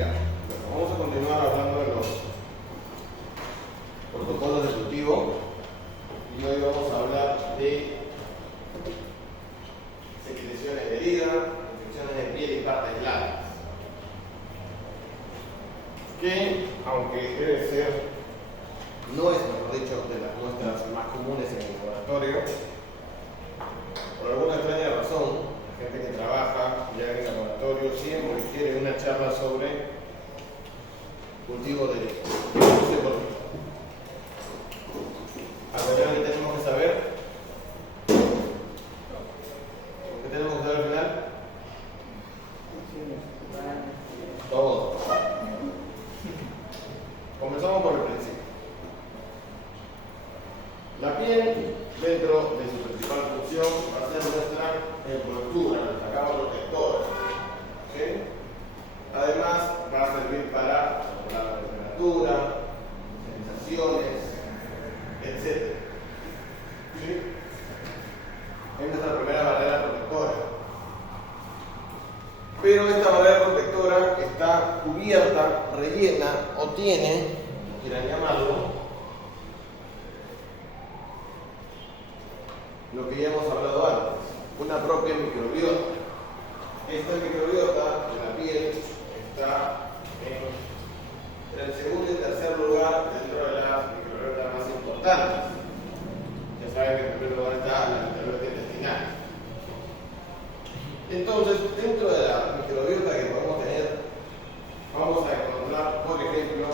Ya, bueno, vamos a continuar hablando de los protocolos de cultivo y hoy vamos a hablar de secreciones de herida, infecciones de piel y partes blandas, que aunque debe ser, no es, mejor dicho, de las muestras más comunes en el laboratorio, por alguna extraña razón, la gente que trabaja ya en el laboratorio siempre quiere una charla sobre cultivo de cultivo. ¿Algo que tenemos que saber? ¿Qué tenemos que saber al final? Todo. Comenzamos por el principio. La piel, dentro de su principal función, va a ser nuestra envoltura, nuestra capa protectora. ¿Sí? Además, va a servir para controlar la temperatura, sensaciones, etc. ¿Sí? Es nuestra primera barrera protectora. Pero esta barrera protectora está cubierta, rellena o tiene, como quieran llamarlo, lo que ya hemos hablado antes, una propia microbiota. Esta microbiota de la piel está en el segundo y tercer lugar dentro de las microbiotas más importantes. Ya saben que en primer lugar está la microbiota intestinal. Entonces, dentro de la microbiota que podemos tener, vamos a encontrar, por ejemplo,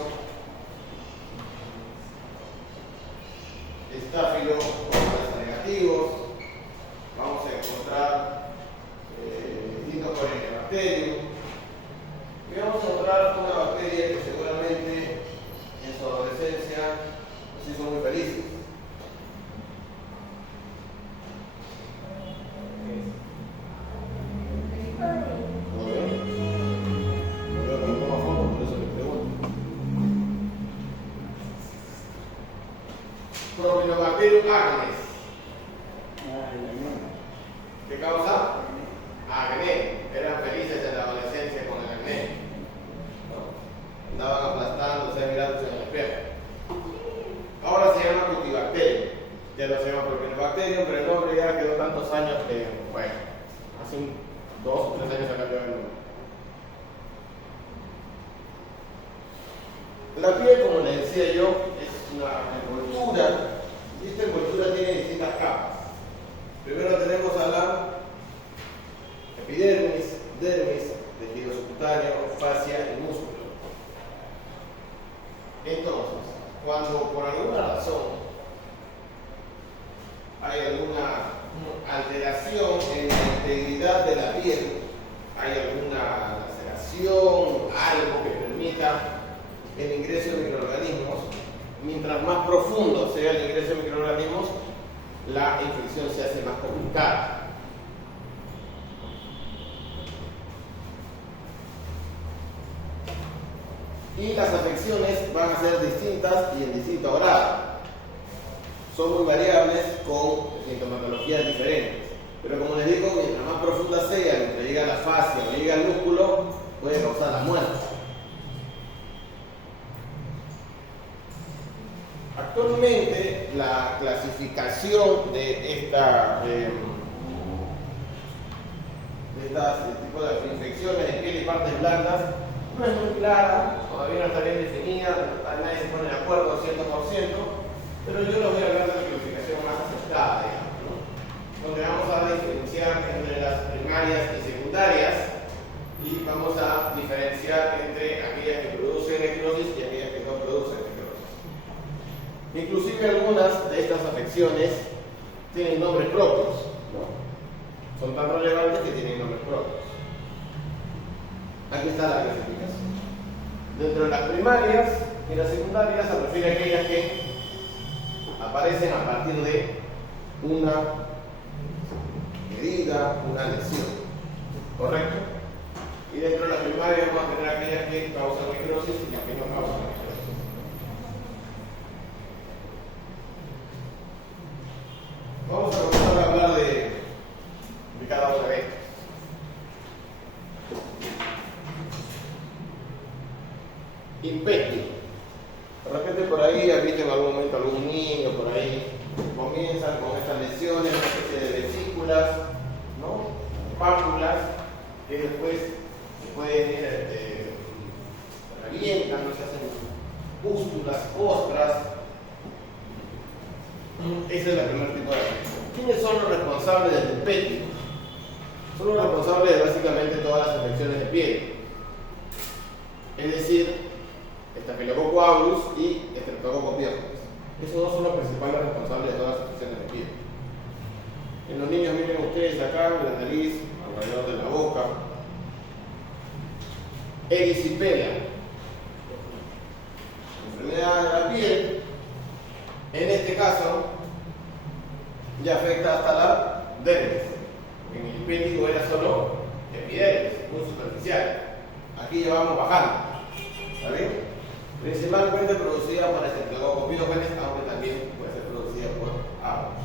estáfilos negativos, vamos a encontrar distintos corynebacterium, y vamos a encontrar una bacteria que seguramente en su adolescencia nos hizo muy felices. ¿Todo bien? No veo que no toma foto, por eso les pregunto. Propionobacterium acnes. ¿Qué causa? Acné. Eran felices en la adolescencia con el acné. ¿No? Andaban aplastándose, mirándose en el espejo. Ahora se llama Cutibacterium. Ya no se llama Propionobacterium, pero el nombre ya quedó tantos años que, bueno, hace 2 o 3 años se cambió el nombre. La piel, como les decía yo, es una envoltura, y esta envoltura tiene distintas capas. Primero tenemos a la epidermis, dermis, tejido subcutáneo, fascia y músculo. Entonces, cuando por alguna razón hay alguna alteración en la integridad de la piel, hay alguna laceración, algo que permita el ingreso de microorganismos, mientras más profundo sea el ingreso de microorganismos, la infección se hace más complicada. Y las afecciones van a ser distintas y en distinto grado. Son muy variables con sintomatologías diferentes. Pero como les digo, mientras más profunda sea, mientras llega a la fascia o llega al músculo, puede causar la muerte. Actualmente, la clasificación de este tipo de infecciones de piel y partes blandas no es muy clara, todavía no está bien definida, nadie se pone de acuerdo al 100%, pero yo les voy a hablar de la clasificación más aceptada, digamos, ¿no? Donde vamos a diferenciar entre las primarias y secundarias y vamos a diferenciar entre aquellas que producen necrosis y aquellas que no producen necrosis. Inclusive algunas de estas afecciones tienen nombres propios, ¿no? Son tan relevantes que tienen nombres propios. Aquí está la clasificación. Dentro de las primarias y las secundarias se refiere a aquellas que aparecen a partir de una herida, una lesión. ¿Correcto? Y dentro de las primarias vamos a tener aquellas que causan necrosis y las que no causan necrosis. Vamos a comenzar a hablar de cada una de estas. impétigo. De repente por ahí has visto en algún momento algún niño por ahí comienzan con estas lesiones, una especie de vesículas, ¿no? Pápulas, que después se pueden ir revientan, se hacen pústulas, ostras. Ese es el primer tipo de afección. ¿Quiénes son los responsables del impétigo? Son los responsables de básicamente todas las infecciones de piel. Es decir, Staphylococcus aureus y Streptococcus pyogenes. Esos dos son los principales responsables de todas las infecciones de piel. En los niños, miren ustedes acá, en la nariz, alrededor de la boca. Erisipela, enfermedad de la piel. En este caso, ya afecta hasta la dermis. En el impétigo era solo epidermis, muy superficial. Aquí ya vamos bajando. ¿Está bien? Principalmente producida por Streptococcus pyogenes, aunque también puede ser producida por aureus.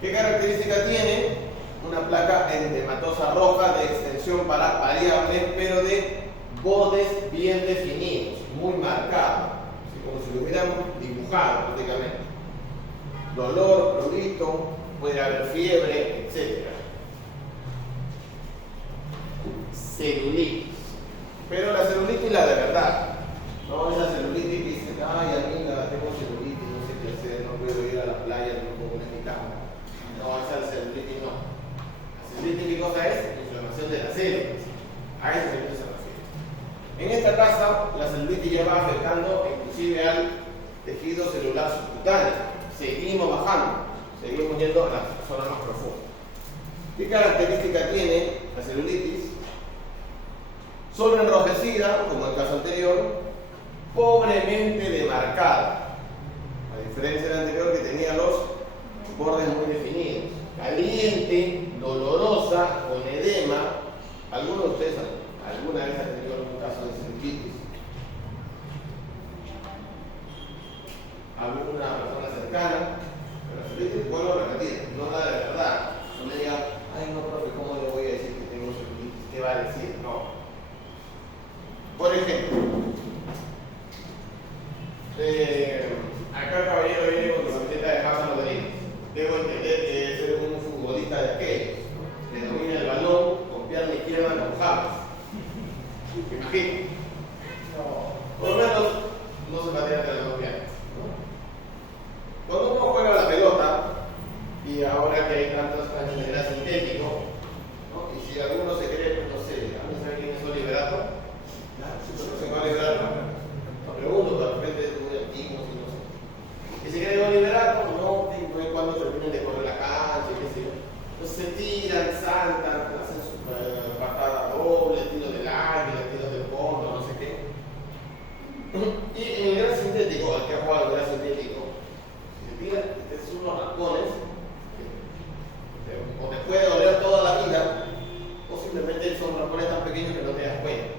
¿Qué característica tiene? Una placa eritematosa roja de extensión variable, pero de bordes bien definidos, muy marcados, como si lo hubiéramos dibujado prácticamente. Dolor, prurito, puede haber fiebre, etc. Celulitis. Pero la celulitis la de verdad. No esa celulitis que dice, ay amiga, tengo celulitis, no sé qué hacer, no puedo ir a la playa, no puedo poner mi cama. No, esa celulitis no. La celulitis, ¿qué cosa es? Inflamación de las células. A esa celulitis se refiere. En esta raza, la celulitis ya va afectando inclusive al tejido celular subcutáneo. Seguimos bajando, seguimos yendo a la zona más profunda. ¿Qué característica tiene la celulitis? Solo enrojecida, como en el caso anterior, pobremente demarcada, a diferencia del anterior que tenía los bordes muy definidos. Caliente, dolorosa, con edema. ¿Alguno de ustedes alguna vez ha tenido algún caso de celulitis? ¿Alguna persona cercana? Pero la celulitis, vuelvo a repetir, no la de verdad. No me diga, ay no, profe, ¿cómo le voy a decir que tengo celulitis? ¿Qué va a decir? No. Por ejemplo, acá el caballero viene con su camiseta de Jason Rodríguez. Debo entender que es un futbolista de aquellos. Le domina el balón con pierna izquierda con James. ¿Me imagino? No. Por lo menos no se patea entre las dos piernas. Cuando uno juega la pelota, y ahora que hay tantos años de grasa sintético, ¿no? Y si alguno se cree, pues no sé, ¿a mí sabe quién es Oliverato? ¿Se va a liberar? No pregunto, de repente es muy antiguo, si no sé. Y si quieren liberar, no, cuando terminen de correr la cancha, qué sé yo. Entonces se tiran, saltan, hacen su patada doble, tiro del águila, tiro del fondo, no sé qué. Y en el gran sintético, al que ha jugado el gran sintético, si se tira, son unos raspones, o te puede doler toda la vida, o simplemente son raspones tan pequeños que no te das cuenta.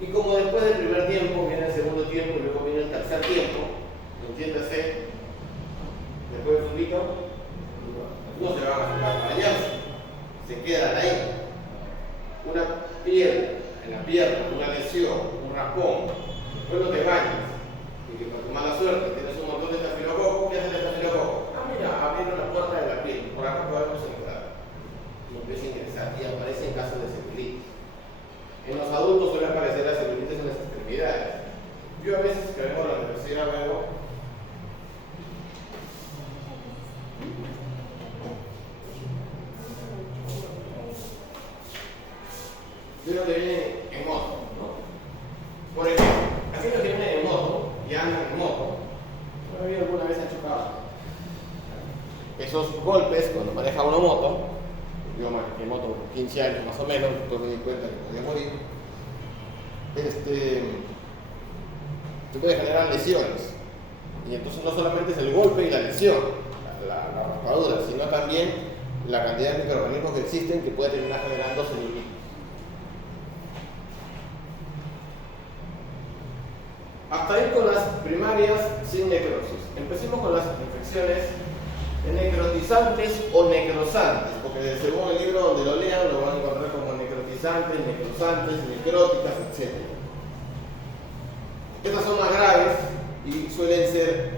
Y como después del primer tiempo viene el segundo tiempo y luego viene el tercer tiempo, entiéndase, después del fundito, no se van a bañarse, se quedan ahí. Una piel en la pierna, una lesión, un raspón, después no te bañas, y que por tu mala suerte tienes un montón de estafilococo, ¿qué hace el estafilococo? Ah, mira, abrieron la puerta de la piel, por acá podemos entrar. Y empieza a ingresar y aparece en casos de celulitis. En los adultos suele aparecer la celulitis en las extremidades. Yo a veces que vengo a la universidad veo de los que vienen en moto, ¿no? Por ejemplo, aquellos que vienen en moto y andan en moto, ¿no alguna vez han chocado? Esos golpes, cuando maneja una moto, yo manejé moto por 15 años más o menos, después me di cuenta que podía morir, te puede generar lesiones. Y entonces no solamente es el golpe y la lesión, la raspadura, sino también la cantidad de microorganismos que existen que puede terminar generando celulitis. Hasta ahí con las primarias sin necrosis. Empecemos con las infecciones necrotizantes o necrosantes, porque según el libro donde lo lean lo van a encontrar como necrotizantes, necrosantes, necróticas, etc. Estas son más graves y suelen ser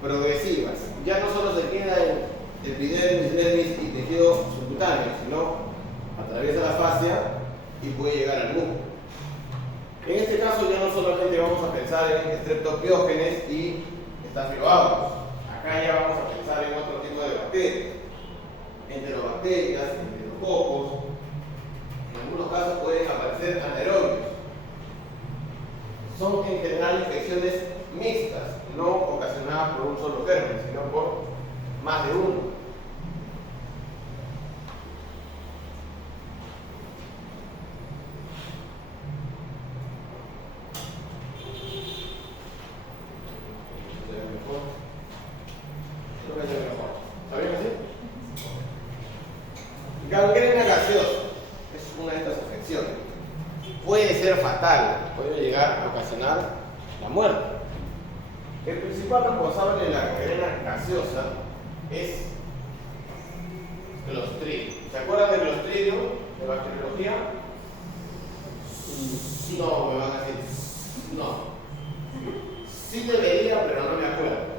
progresivas. Ya no solo se queda en epidermis, dermis y tejido subcutáneo, sino atraviesa la fascia y puede llegar al músculo. En este caso ya no solamente vamos a pensar en streptopiógenes y estafiloaureus. Acá ya vamos a pensar en otro tipo de bacterias, enterobacterias, enterococos. En algunos casos pueden aparecer anaerobios. Son en general infecciones mixtas, no ocasionadas por un solo germen, sino por más de uno. ¿Está bien así? Gangrena gaseosa es una de estas afecciones. Puede ser fatal, puede llegar a ocasionar la muerte. El principal responsable de la gangrena gaseosa es Clostridium. ¿Se acuerdan de Clostridium de bacteriología? No, me van a decir. No. Sí debería, pero no me acuerdo.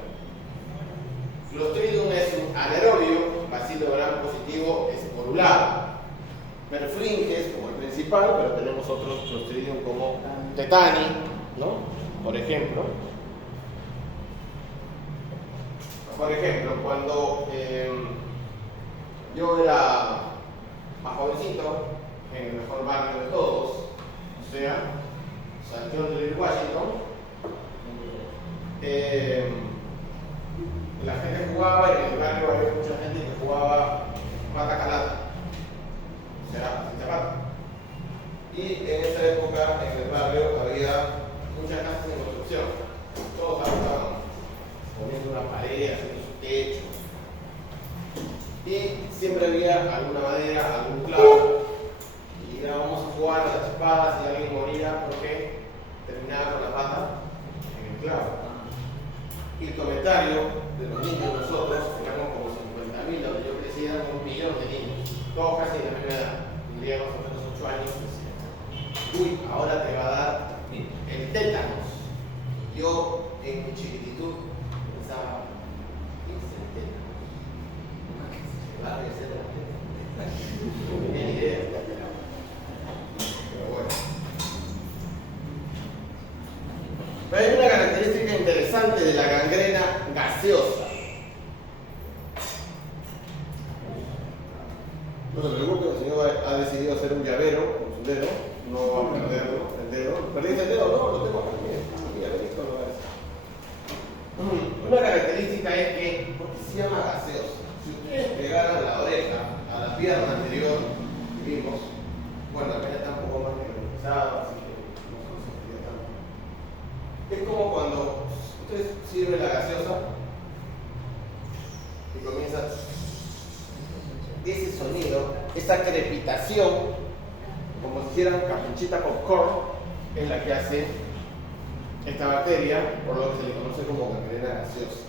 Clostridium es un anaerobio, bacilo gram positivo esporulado. Perfringes como el principal, pero tenemos otros Clostridium como Tetani, ¿no? Por ejemplo, cuando yo era más jovencito, en el mejor barrio de todos, o sea, San George de Washington, la gente jugaba y en el barrio había mucha gente que jugaba pata calada, o sea, sin zapato. Y en esa época en el barrio había muchas casas en construcción, todos estaban poniendo una pared, haciendo su techo, y siempre había alguna madera, algún clavo, y íbamos a jugar a las espadas y alguien moría porque terminaba con la pata en el clavo. Y el comentario de los niños, nosotros, éramos como 50.000, donde yo crecí, éramos 1 millón de niños, todos casi de la misma edad, tendríamos más o menos 8 años, y decían, uy, ahora te va a dar el tétanos. Y yo, en mi chiquititud, pensaba, ¿qué es el tétanos? ¿Se va a crecer la teta? No tenía ni idea. Pero bueno. Pero hay una característica interesante de la gangrena gaseosa. No se preocupe, el señor ha decidido hacer un llavero con su dedo, no va a perderlo, el dedo. ¿Perdiste el dedo? No, lo tengo acá. Una característica es que, ¿por qué se llama gaseosa? Si ustedes pegaran la oreja a la pierna anterior que vimos, bueno, la pena está un poco más mineralizada, así que no se sentiría tanto. Es como cuando ustedes sirven la gaseosa y comienza ese sonido, esa crepitación, como si hicieran capuchita popcorn, es la que hace esta bacteria, por lo que se le conoce como gangrena gaseosa.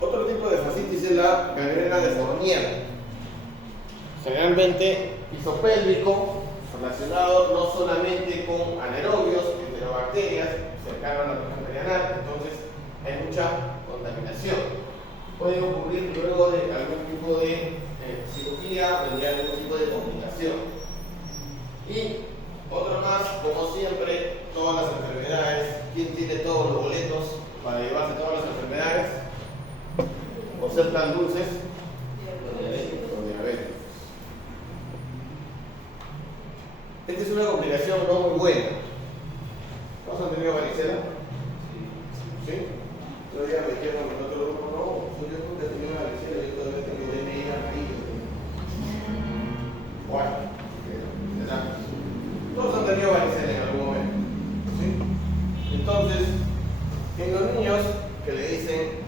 Otro tipo de fascitis es la gangrena de Fournier, generalmente pisopélvico, relacionado no solamente con anaerobios, enterobacterias, cercano a la región perianal, entonces hay mucha contaminación. Puede ocurrir luego de algún tipo de cirugía, vendría algún tipo de complicación. Y otro más, como siempre, todas las enfermedades. ¿Quién tiene todos los boletos para llevarse todas las enfermedades? Por ser tan dulces, con diabetes. Esta es una complicación no muy buena. ¿Todos han tenido varicela? ¿Sí? Otro día me dijeron en otro grupo, no, yo nunca he tenido varicela, yo todavía tengo DNI amarillo. Bueno, exacto. Todos han tenido varicela en algún momento. ¿Sí? Entonces, en los niños que le dicen,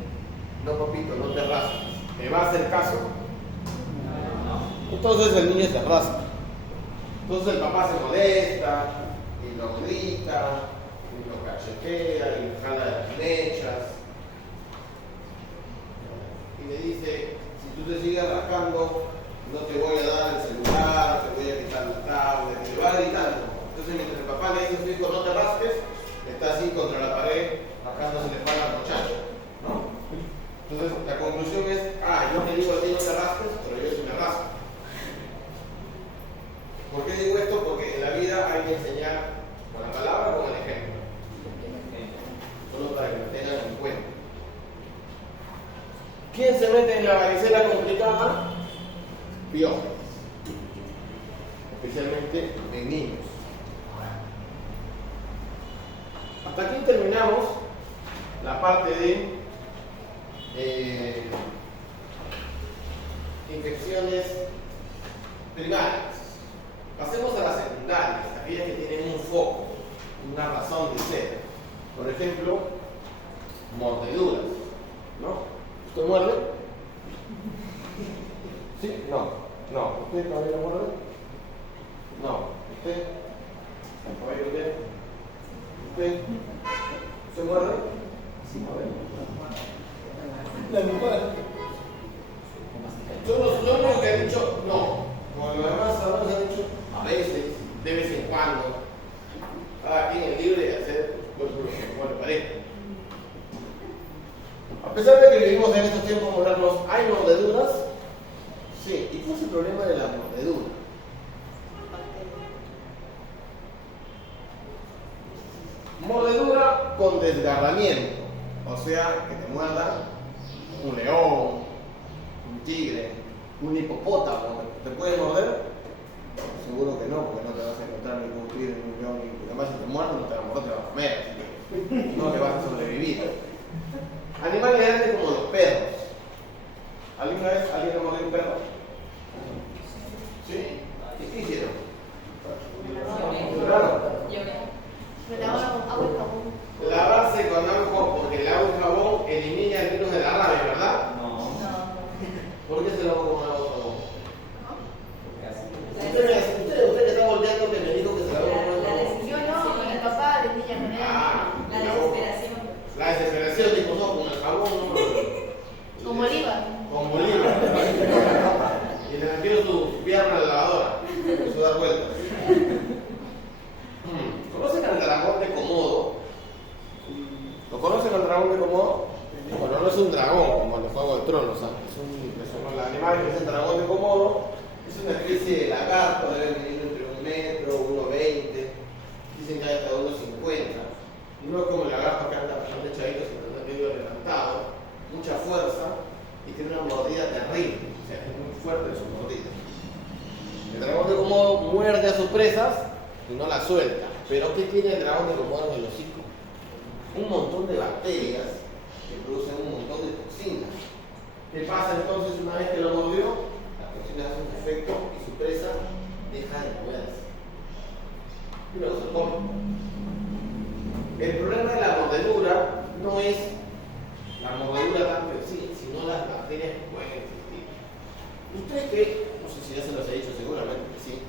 no papito, no te rasques, ¿me va a hacer caso? Entonces el niño se rasca. Entonces el papá se molesta, y lo grita, y lo cachetea, y le jala de las mechas. Y le dice, si tú te sigues rascando, no te voy a dar el celular, te voy a quitar la tablet, te va a gritar papá le dice a su hijo no te rasques, está así contra la pared, rascándose la espalda al muchacho, ¿no? Entonces la conclusión es, yo te digo a ti no te rasques, pero yo sí me rasco. ¿Por qué digo esto? Porque en la vida hay que enseñar con la palabra o con el ejemplo. Solo para que lo tengan en cuenta. ¿Quién se mete en la varicela complicada? Piojos. Especialmente en niños. Hasta aquí terminamos la parte de infecciones primarias. Pasemos a las secundarias, aquellas que tienen un foco, una razón de ser. Por ejemplo, mordeduras, ¿no? ¿Usted muerde? ¿Sí? No. ¿Usted todavía muerde? No. ¿Usted? ¿Usted muerde? Sí, a ver. La mujer. Yo lo que he dicho, no. Como los demás ahora han dicho, a veces, de vez en cuando, cada quien es libre de hacer lo que le parezca. A pesar de que vivimos en estos tiempos modernos, ¿hay mordeduras? Sí. ¿Y cuál es el problema de la mordedura? Mordedura con desgarramiento, o sea, que te muerda un león, un tigre, un hipopótamo. ¿Te puede morder? Seguro que no, porque no te vas a encontrar ni con un tigre ni un león, y además si te muerde no te va a morder, te va a comer, no te vas a sobrevivir. Animales grandes como los perros. ¿Alguna vez alguien ha mordido un perro? ¿Sí? ¿Y qué hicieron? Me lavaba con agua y jabón. Lavarse con agua y jabón, porque el agua y jabón elimina el virus de la rabia, ¿verdad? No. ¿Por qué se lavó con agua y jabón? Usted que está volteando que me dijo que se lavó con agua y jabón. Yo no, con el papá de niña, con él. La desesperación. La desesperación, tipo, no, con el jabón, no. Con Bolívar. Con Bolívar. Y le metieron su pierna a la lavadora, empezó a dar vueltas. ¿Conocen al dragón de Komodo? ¿Lo conocen al dragón de Komodo? Bueno, no es un dragón como el de Juego de Tronos, ¿sabes? Es un animal que es el dragón de Komodo. Es una especie de lagarto, debe medir entre 1 metro, 1,20. Dicen que hay hasta 1,50. Y no es como el lagarto que anda bastante echadito, sino que anda medio levantado, mucha fuerza y tiene una mordida terrible. O sea, es muy fuerte su mordida. El dragón de Komodo muerde a sus presas y no la suelta. Pero ¿qué tiene el dragón de Komodo en el hocico? Un montón de bacterias que producen un montón de toxinas. ¿Qué pasa entonces una vez que lo mordió? Las toxinas hacen un efecto y su presa deja de moverse. Y luego se come. El problema de la mordedura no es la mordedura tanto en sí, sino las bacterias que pueden existir. Ustedes que, no sé si ya se los he dicho, seguramente que sí,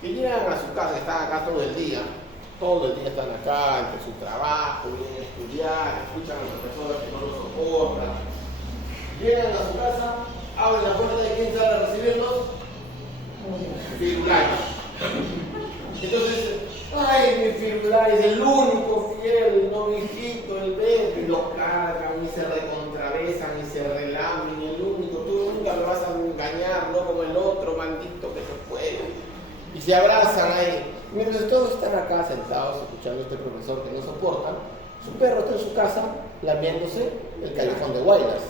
que llegan a su casa, que están acá todo el día están acá, entre su trabajo, vienen a estudiar, escuchan a las personas que no lo soportan, llegan a su casa, abren la puerta y ¿quién sale a recibirlos? Firulais. Entonces, ay, mi Firulais, el único fiel, no mi hijito, el bebé, y lo cargan y se recontravesan y se relamen, y el único, tú nunca lo vas a engañar, no como el otro maldito que se fue. Y se abrazan ahí. Mientras todos están acá sentados escuchando a este profesor que no soportan, su perro está en su casa lamiéndose el callejón de Guaylas,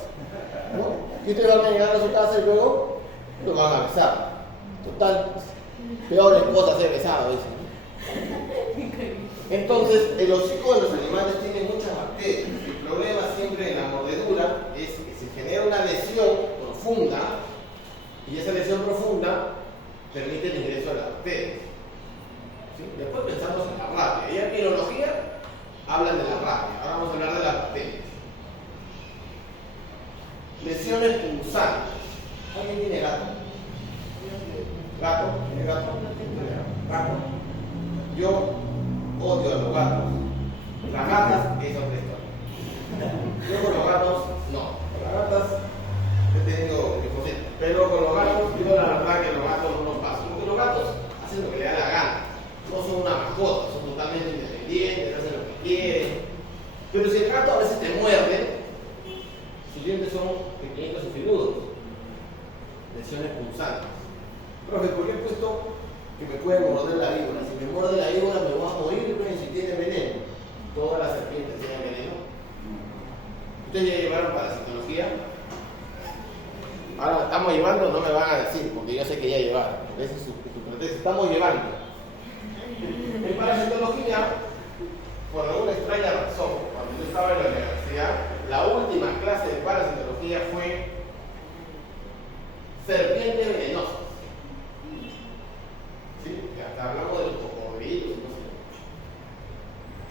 ¿no? Y ustedes van a llegar a su casa y luego lo van a besar. Total, peores cosas he besado, dicen. Entonces, el hocico de los animales tiene muchas bacterias. El problema siempre en la mordedura es que se genera una lesión profunda y esa lesión profunda permite el ingreso de las bacterias. ¿Sí? Después pensamos en la rabia. Y en virología hablan de la rabia. Ahora vamos a hablar de las bacterias. Lesiones punzantes. ¿Alguien tiene gato? ¿Gato? ¿Tiene gato? ¿Gato? Yo odio a los gatos. Las gatas es otra historia. Yo con los gatos, no. Con las gatas he tenido mi cosita. Pero con los gatos, digo la verdad que los gatos no nos pasan. Porque los gatos hacen lo que le da la gana. No son una mascota, son totalmente pequeñitos y filudos. Lesiones punzantes. Profe, ¿por qué he puesto que me puede morder la víbora? Si me muerde la víbora me voy a morir, pero si tiene veneno. Todas las serpientes tienen veneno. ¿Ustedes ya llevaron parasitología? Ahora estamos llevando, no me van a decir, porque yo sé que ya llevaron. Ese es su pretexto. Estamos llevando. En parasitología, por alguna extraña razón, cuando yo estaba en la universidad, la última clase de parasitología fue serpientes venenosas. ¿Sí? Hasta hablamos de los cocodrilos, no sé.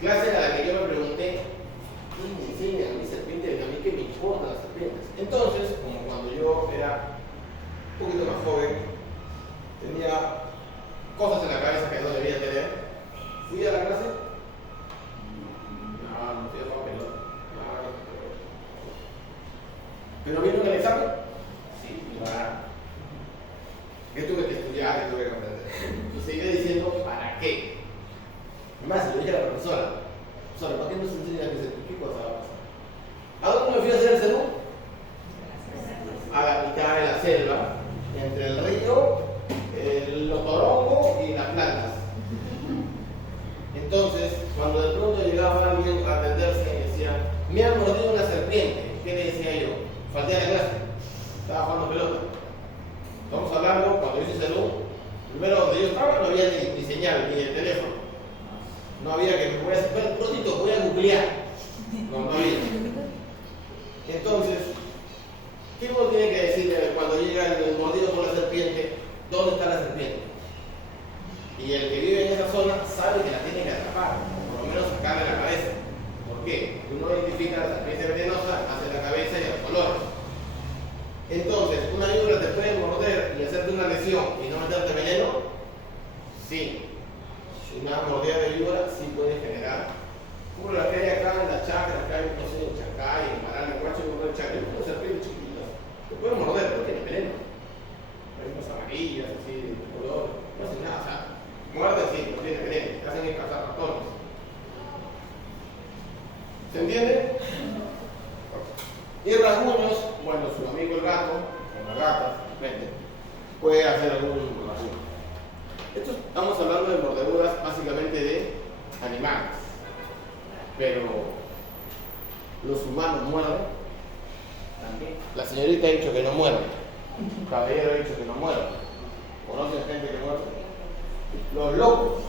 Clase a la que yo me pregunté, ¿quién me enseña a mí serpientes? A mí qué me importan las serpientes. Entonces, como cuando yo era un poquito más joven, tenía cosas en la cabeza que no debía tener, fui a la clase. No fui a jugar pelota. ¿Pero vino en el examen? Sí, claro. ¿Qué tuve que estudiar? ¿Qué tuve que aprender? Y seguí diciendo, ¿para qué? Además, le dije a la profesora, ¿para qué nos enseñan qué cosa va a pasar? ¿A dónde me fui a hacer el sermón? A la mitad de la selva, entre el río, los torongos y las plantas. Entonces, cuando de pronto llegaba alguien a atenderse y decía, me han mordido una serpiente, ¿qué le decía yo? Falté a la clase, estaba jugando pelota. Estamos hablando, cuando yo hice salud, primero donde yo estaba no había ni señal, ni el teléfono. No había que, voy a googlear. No había. Entonces, ¿qué uno tiene que decirle cuando llega el mordido por la serpiente? ¿Dónde está la serpiente? Y el que vive en esa zona sabe que la tiene que atrapar, o por lo menos sacarle la cabeza. ¿Por qué? Uno identifica la serpiente venenosa hacia la cabeza y a los colores. Entonces, ¿una víbora te puede morder y hacerte una lesión y no meterte veneno? Sí. Una mordida de víbora sí puede generar, como la que hay acá en la chacra, acá hay, no sé, en Chancay, en Marana, en Huacho, en Chancay, una serpiente chiquita. Te puede morder, pero tiene veneno. Hay unas amarillas, así, de color, no hace nada, o sea, muerde sí, no tiene veneno, te hacen cazar ratones. ¿Se entiende? Y rasguños, bueno, su amigo el gato, o la gata, depende, puede hacer algún rasguño. Esto estamos hablando de mordeduras básicamente de animales, pero los humanos muerden también. La señorita ha dicho que no muerde, el caballero ha dicho que no muerde. ¿Conocen gente que muerde? Los locos.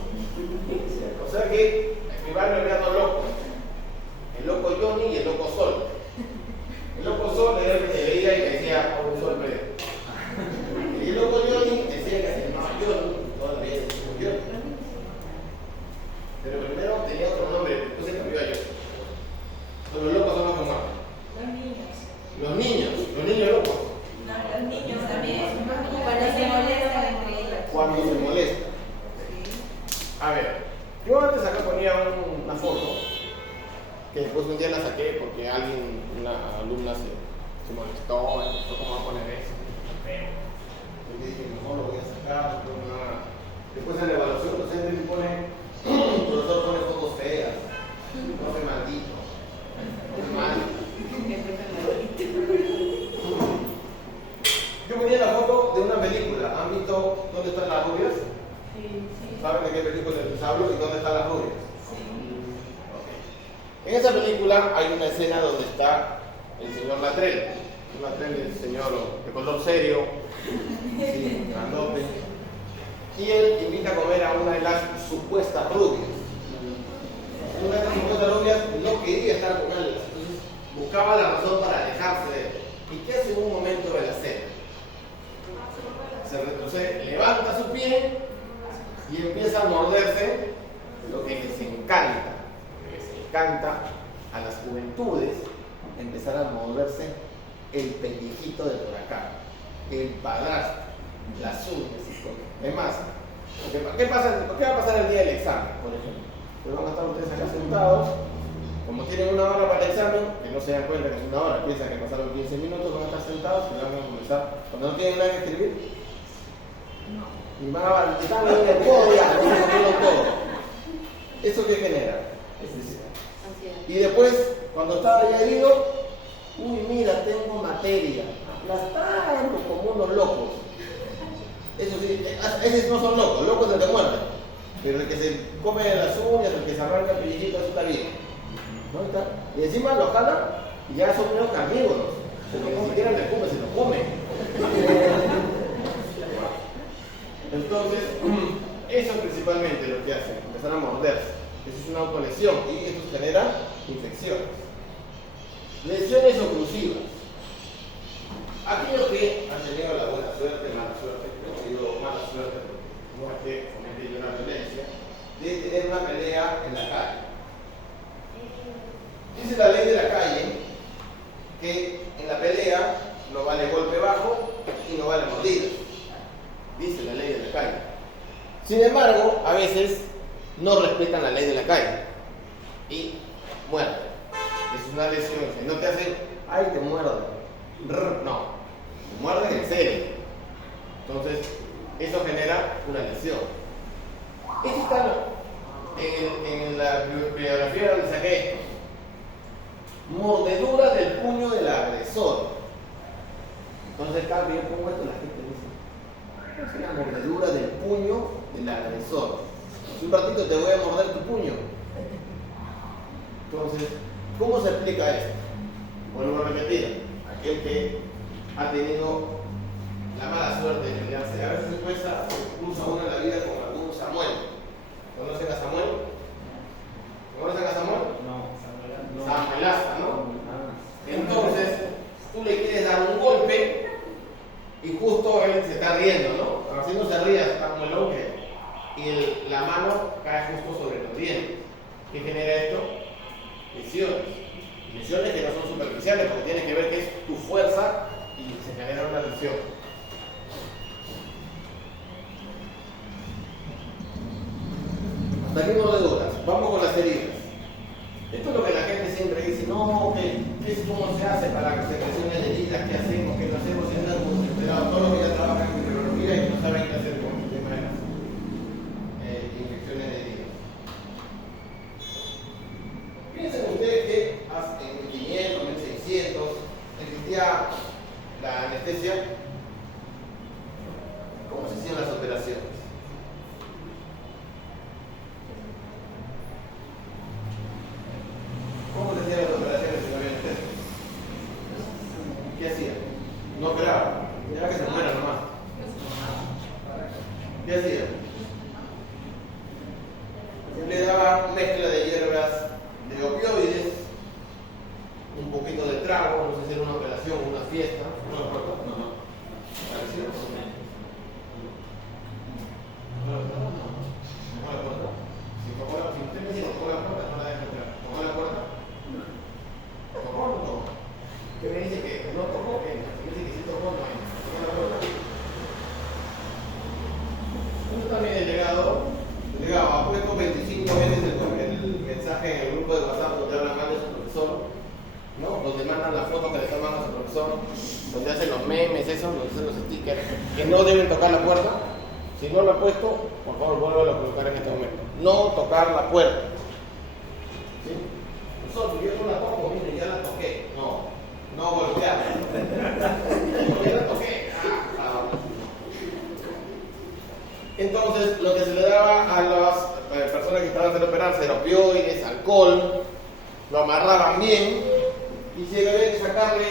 O sea que en mi barrio había dos locos, el loco Johnny y el loco Sol. El loco Sol era el que te veía y te decía, oh, Sol, pero. Y el loco Johnny decía que se llamaba Johnny. Todavía decimos yo. Pero primero tenía otro nombre, después se cambió a yo. Los locos son los que mueren. Los niños locos. No, los niños también. Cuando se molestan entre ellos. Cuando se molesta. A ver, yo antes acá ponía una foto, que después un día la saqué porque alguien, una alumna se molestó, y empezó como a poner eso. Feo. Yo dije, mejor lo voy a sacar, después en la evaluación el docente me pone, el profesor pone fotos feas, no soy maldito, no soy malo. Yo ponía la foto de una película, ¿han visto dónde están las rubias? Sí. ¿Saben de qué película les hablo y dónde están las rubias? Sí. Okay. En esa película hay una escena donde está el señor Latrell. Latrell es el señor de color serio, sí, grandote. Y él invita a comer a una de las supuestas rubias. Una de las supuestas rubias no quería estar con él, entonces buscaba la razón para alejarse de él. ¿Y qué hace en un momento de la cena? Se retrocede, levanta su pie y empieza a morderse lo que les encanta. Lo que les encanta a las juventudes, empezar a morderse el pellejito de por acá, el padrastro, las uñas y cosas. Es más, ¿qué va a pasar el día del examen, por ejemplo? Pues van a estar ustedes acá sentados, como tienen una hora para el examen, que no se dan cuenta que es una hora, piensan que pasaron 15 minutos, van a estar sentados y van a comenzar, cuando no tienen nada que escribir, y van a estar en el codo ya, todo. ¿Eso qué genera? Es decir, y después, cuando está ya herido, Uy, mira, tengo materia. Aplastando como unos locos. Eso sí, esos no son locos, locos el que muerde. Pero el que se come las uñas, el que se arranca el pellizquito, eso está bien. ¿No está? Y encima lo jalan y ya son menos carnívoros. Ni siquiera le come, se lo come. Entonces, eso es principalmente lo que hacen, empezar a morderse. Eso es una autolesión y esto genera infecciones. Lesiones oclusivas. Aquellos que han tenido la buena suerte, mala suerte, he tenido mala suerte, no es que comete yo una violencia, de tener una pelea en la calle. Dice la ley de la calle que en la pelea no vale golpe bajo y no vale mordida. Dice la ley de la calle. Sin embargo, a veces no respetan la ley de la calle y muerden. Es una lesión. Si no te hacen, ay, te muerden. No, te muerden en serio. Entonces, eso genera una lesión. Esto está en la bibliografía donde saqué esto. Mordedura del puño del agresor. Entonces, cada vez que yo pongo esto, la gente dice, es una mordedura del puño del agresor. Un ratito te voy a morder tu puño. Entonces, ¿cómo se explica esto? Vuelvo a repetir, aquel que ha tenido la mala suerte de pelearse, a veces cruza uno en la vida con algún Samuel. ¿Conocen a Samuel? ¿Conocen a Samuel? No. Samuelaza, ¿no? Entonces, tú le quieres dar un golpe y justo él se está riendo, ¿no? Así no se ríe, está como el longe. Y la mano cae justo sobre los dientes. ¿Qué genera esto? Lesiones. Lesiones que no son superficiales porque tienen que ver que es tu fuerza y se genera una lesión. Hasta aquí mordeduras. Vamos con las heridas. Esto es lo que la gente siempre dice, no, ¿qué es cómo se hace para que se secreciones de heridas? ¿Qué hacemos? ¿Qué no hacemos? Si andan como desesperados, todos los que ya trabajan en neurología y no saben qué hacer con el tema de las infecciones de heridas. Piensen ustedes que en 1500, 1600 existía la anestesia. ¿Cómo se hacían las operaciones? ¿Cómo se hacían las operaciones si no había anestesia? ¿Qué hacían? No operaban, era que se muera nomás. ¿Qué hacían? Le daban mezcla de hierbas de opioides, un poquito de trago, no sé si era una operación o una fiesta. ¿No lo recuerdo? No. ¿Pareció? No lo recuerdo. Si usted me dice que tocó la puerta, no la dejo entrar. ¿Tocó la puerta? ¿Tocó o no tocó? ¿Qué me dice que no tocó? ¿Qué? Me dice que sí tocó, no hay. ¿Tocó la puerta? Esto también el delegado ha puesto 25 veces el mensaje en el grupo de WhatsApp donde hablan mal de su profesor, ¿no? Donde mandan las fotos que le están mandando a su profesor, donde hacen los memes, eso, donde hacen los stickers, que no deben tocar la puerta. Si no lo ha puesto, por favor, vuelvo a colocar en este momento. No tocar la puerta. ¿Sí? Nosotros, yo no la toco, mire, ya la toqué. No golpear. Ya la toqué. Entonces, lo que se le daba a las personas que estaban haciendo operarse era opioides, alcohol, lo amarraban bien, y si había que sacarle,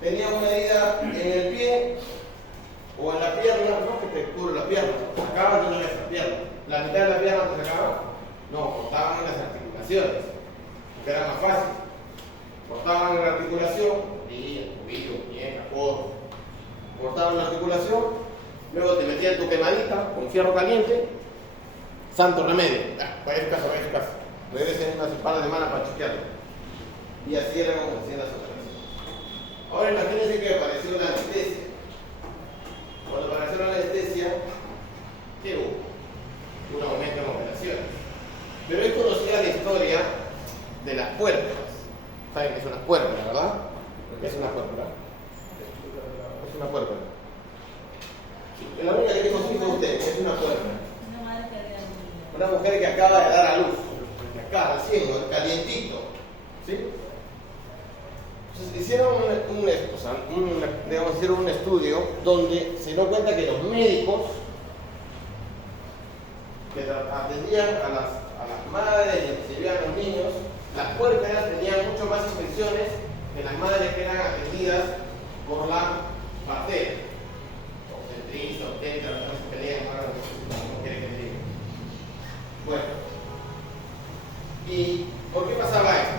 tenía una herida en el pie o en la pierna, no que te cubre la pierna, sacaban de una vez la pierna. La mitad de la pierna te sacaban, no, cortaban en las articulaciones, porque era más fácil. Cortaban en la articulación, y el tobillo, muñeca, codo, cortaban la articulación. Luego te metían tu quemadita con fierro caliente, santo remedio. Vaya a su casa. Regresen unas par de semanas para chequearlo. Y así era como se hacían las operaciones. Ahora imagínense que apareció la anestesia. Cuando apareció la anestesia, ¿qué hubo? Un aumento en operaciones. Pero es conocida la historia de las puertas. ¿Saben qué es una puerta, verdad? ¿Qué es una puerta? Es una puerta. La única que tengo hijos usted es una puerta. Una mujer que acaba de dar a luz, que acaba recién, calientito. ¿Sí? Entonces hicieron hicieron un estudio donde se dio cuenta que los médicos que atendían a las madres y recibían a los niños, las puérperas tenían mucho más infecciones que las madres que eran atendidas por la partera. Obstetricia, obstetra, no se pelean, no quiere que te diga. Bueno, ¿y por qué pasaba esto?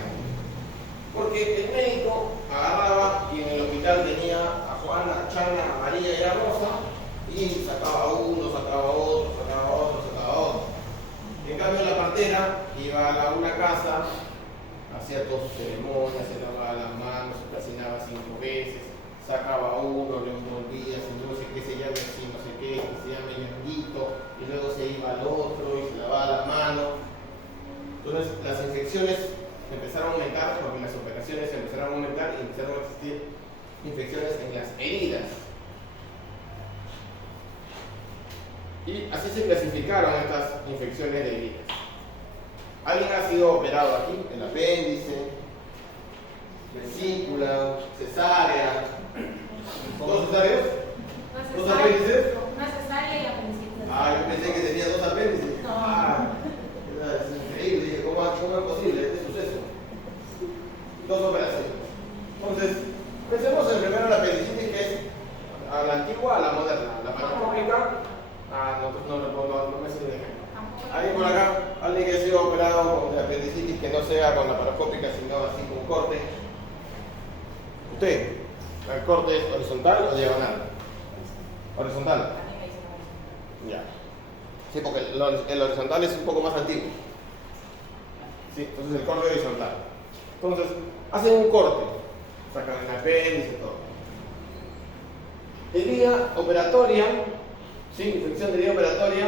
Porque el médico agarraba y en el hospital tenía a Juana, a Chana, a María y a Rosa y sacaba uno, sacaba otro, sacaba otro, sacaba otro. En cambio la partera iba a una casa, hacía todas sus ceremonias, se lavaba las manos, se persinaba 5 veces, sacaba uno, le envolvía, no sé qué se llama así, no sé qué, que se llama ñanguito, y luego se iba al otro y se lavaba la mano. Entonces las infecciones empezaron a aumentar porque las operaciones empezaron a aumentar y empezaron a existir infecciones en las heridas. Y así se clasificaron estas infecciones de heridas. ¿Alguien ha sido operado aquí? El apéndice, vesícula, cesárea. ¿Dos cesáreas? ¿Dos apéndices? Una cesárea y apendicitis. Ah, yo pensé que tenía 2 apéndices. No. Ah, es increíble. Dije, ¿cómo es posible este suceso? 2 operaciones. Entonces, pensemos en primero la apendicitis, que es a la antigua, a la moderna. La paracópica, no me sirve de ejemplo. ¿Alguien por acá? ¿Alguien que ha sido operado con la apendicitis que no sea con la paracópica, sino así con corte? ¿Usted? ¿El corte es horizontal o diagonal? Horizontal. Ya. Sí, porque el horizontal es un poco más antiguo. Sí, entonces el corte horizontal. Entonces, hacen un corte. Sacan el apéndice, todo. Herida operatoria, ¿sí? Infección de herida operatoria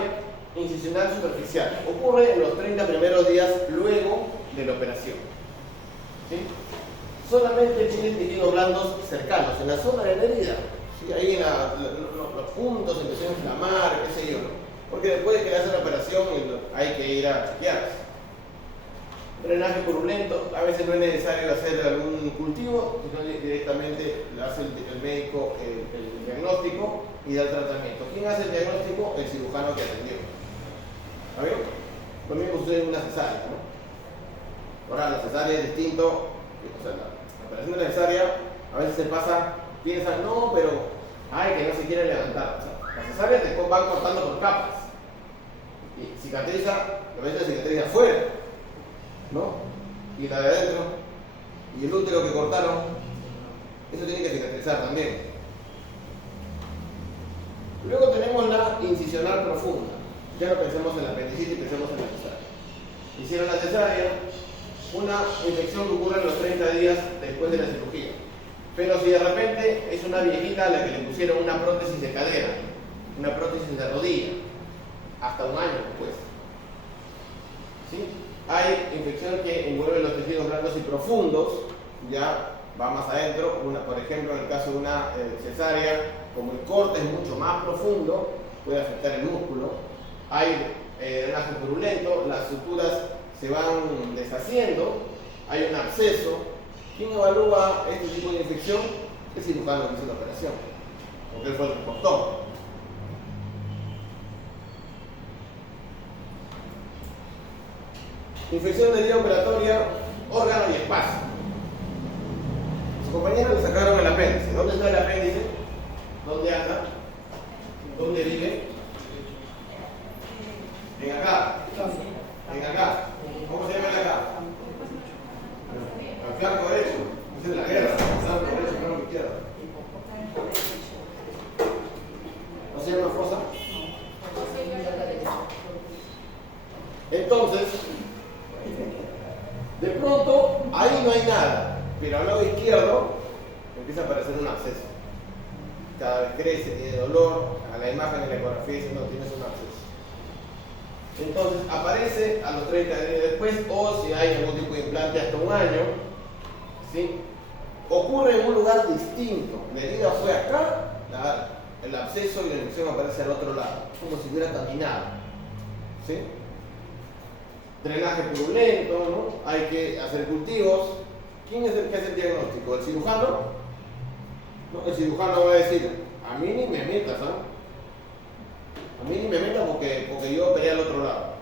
incisional superficial. Ocurre en los 30 primeros días luego de la operación. ¿Sí? Solamente tienen tejidos blandos cercanos, en la zona de la herida. ¿Sí? Ahí en los puntos empiezan a inflamar, qué sé yo. Porque después de que le hacen la operación hay que ir a chequearse. Drenaje purulento, a veces no es necesario hacer algún cultivo, sino directamente hace el médico el diagnóstico y da el tratamiento. ¿Quién hace el diagnóstico? El cirujano que atendió. ¿Está bien? Lo mismo sucede en una cesárea, ¿no? Ahora, la cesárea es distinto, o sea, la operación de la cesárea a veces se pasa, piensan, no, pero ay, que no se quiere levantar. O sea, las cesáreas te van cortando por capas y cicatriza, a veces cicatriza afuera, ¿no? Y la de adentro, y el útero que cortaron, eso tiene que cicatrizar también. Luego tenemos la incisional profunda. Ya no pensemos en la apendicitis, pensemos en la cesárea. Hicieron la cesárea, una infección que ocurre en los 30 días después de la cirugía. Pero si de repente es una viejita a la que le pusieron una prótesis de cadera, una prótesis de rodilla, hasta 1 año después. ¿Sí? Hay infección que envuelve los tejidos blandos y profundos, ya va más adentro. Por ejemplo, en el caso de una cesárea, como el corte es mucho más profundo, puede afectar el músculo. Hay drenaje purulento, las suturas se van deshaciendo, hay un absceso. ¿Quién evalúa este tipo de infección? El cirujano que hizo la operación, porque él fue el que cortó. Infección de herida operatoria, órgano y espacio. Sus compañeros le sacaron el apéndice. ¿Dónde está el apéndice? ¿Dónde anda? ¿Dónde vive? En acá. En acá. ¿Cómo se llama el acá? Al flanco derecho. Es de la guerra. Flanco derecho, flanco izquierdo. ¿No se llama fosa? Entonces, de pronto, ahí no hay nada, pero al lado izquierdo empieza a aparecer un absceso. Cada vez crece, tiene dolor, a la imagen en la ecografía dice, no, tienes un absceso. Entonces, aparece a los 30 días después, o si hay algún tipo de implante hasta 1 año, ¿sí? Ocurre en un lugar distinto. La herida fue acá, el absceso y la infección aparece al otro lado, como si hubiera caminado. ¿Sí? Drenaje purulento, ¿no? Hay que hacer cultivos. ¿Quién es el que hace el diagnóstico? ¿El cirujano? ¿no? El cirujano va a decir, a mí ni me metas, ¿ah? A mí ni me metas porque yo operé al otro lado.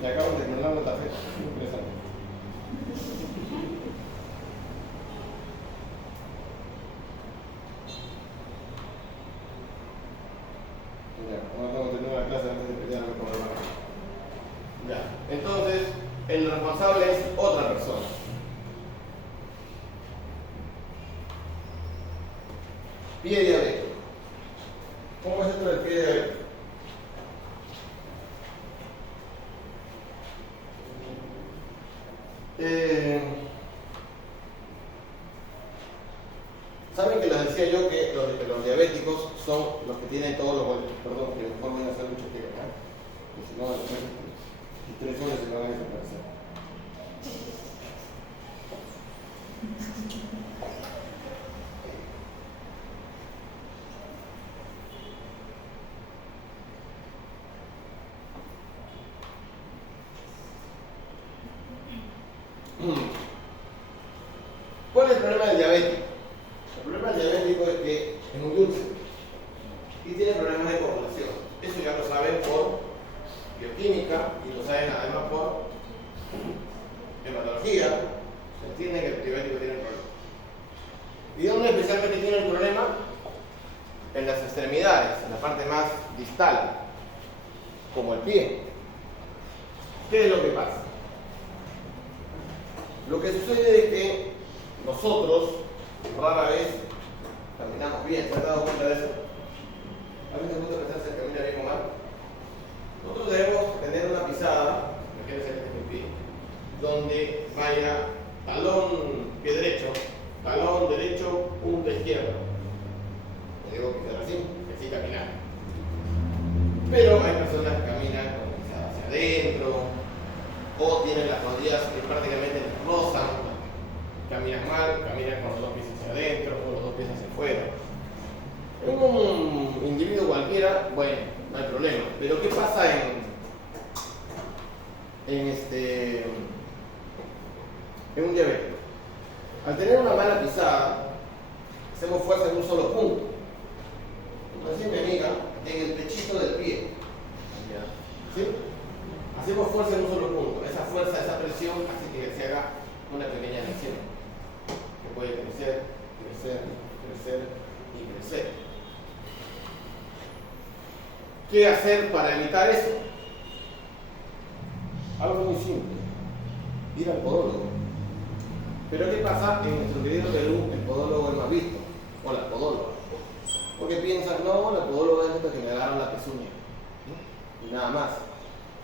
Me acaban de mandar la tarjeta. Interesante. Ya, vamos a tener una clase antes de pelearme con el hermano. Ya, entonces, el responsable es otra persona. Pie diabético. ¿Cómo es esto del pie diabético? Saben que les decía yo que los diabéticos son los que tienen todos los golpes. Perdón, que mejor voy a hacer mucho que acá. Porque si no, los 3 horas se van a desaparecer. ¿Cuál es el problema del diabético? El problema del diabético es que es muy dulce y tiene problemas de coagulación. Eso ya lo saben por bioquímica y lo saben además por hematología. Se entiende que el diabético tiene problemas. ¿Y dónde especialmente tiene el problema? En las extremidades, en la parte más distal, como el pie. ¿Qué es lo que pasa? Lo que sucede es que nosotros rara vez caminamos bien. ¿Se han dado cuenta de eso? ¿A mí me gusta pensar si camina bien o mal? Nosotros debemos tener una pisada, me quiero hacer mi pie, donde vaya talón, pie derecho, talón derecho, punta izquierda. Me debo pisar así, así caminar. Pero hay personas que caminan con la pisada hacia adentro, o tienen las rodillas que prácticamente les rozan. Caminan mal, caminan con los 2 pies hacia adentro, con los 2 pies hacia afuera. En un individuo cualquiera, bueno, no hay problema. Pero ¿qué pasa en un diabético? Al tener una mala pisada, hacemos fuerza en un solo punto. Como decía mi amiga, en el pechito del pie. ¿Sí? Hacemos fuerza en un solo punto. Esa fuerza, esa presión hace que se haga una pequeña lesión que puede crecer, crecer, crecer y crecer. ¿Qué hacer para evitar eso? Algo muy simple: ir al podólogo. Pero ¿qué pasa? En nuestro querido Perú, el podólogo es más visto, o la podóloga, porque piensan, no, la podóloga es esta que me agarran la pezuña, ¿no? Y nada más.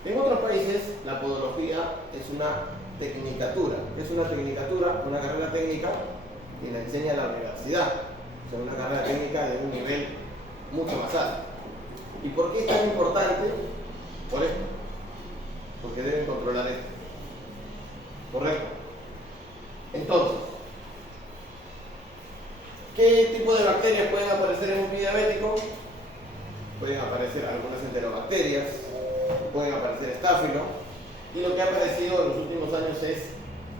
En otros países, la podología es una tecnicatura. ¿Qué es una tecnicatura? Una carrera técnica que la enseña la universidad. O sea, una carrera técnica de un nivel mucho más alto. ¿Y por qué es tan importante? Por esto. Porque deben controlar esto. ¿Correcto? Entonces, ¿qué tipo de bacterias pueden aparecer en un pie diabético? Pueden aparecer algunas enterobacterias, pueden aparecer estáfilo, y lo que ha aparecido en los últimos años es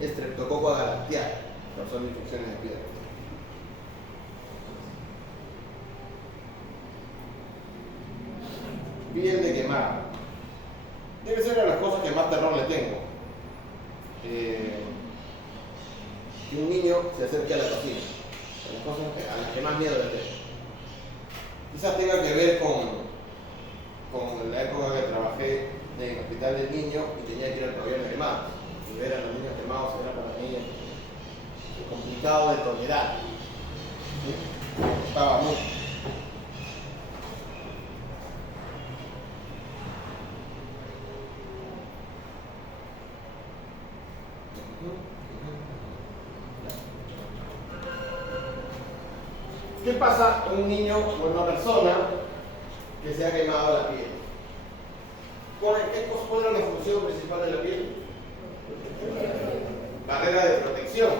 Streptococcus agalactiae, que son infecciones de pie. Piel de quemada. Debe ser una de las cosas que más terror le tengo. Que un niño se acerque a la cocina. De las cosas a las que más miedo le tengo. Quizás tenga que ver con la época que trabajé en el hospital del niño y tenía que ir al pabellón quemado. Y ver a los niños quemados era para mí complicado de tolerar. ¿Sí? Me gustaba mucho. ¿Qué ¿Qué pasa con un niño o una persona que se ha quemado la piel? ¿Cuál es la función principal de la piel? Barrera de protección.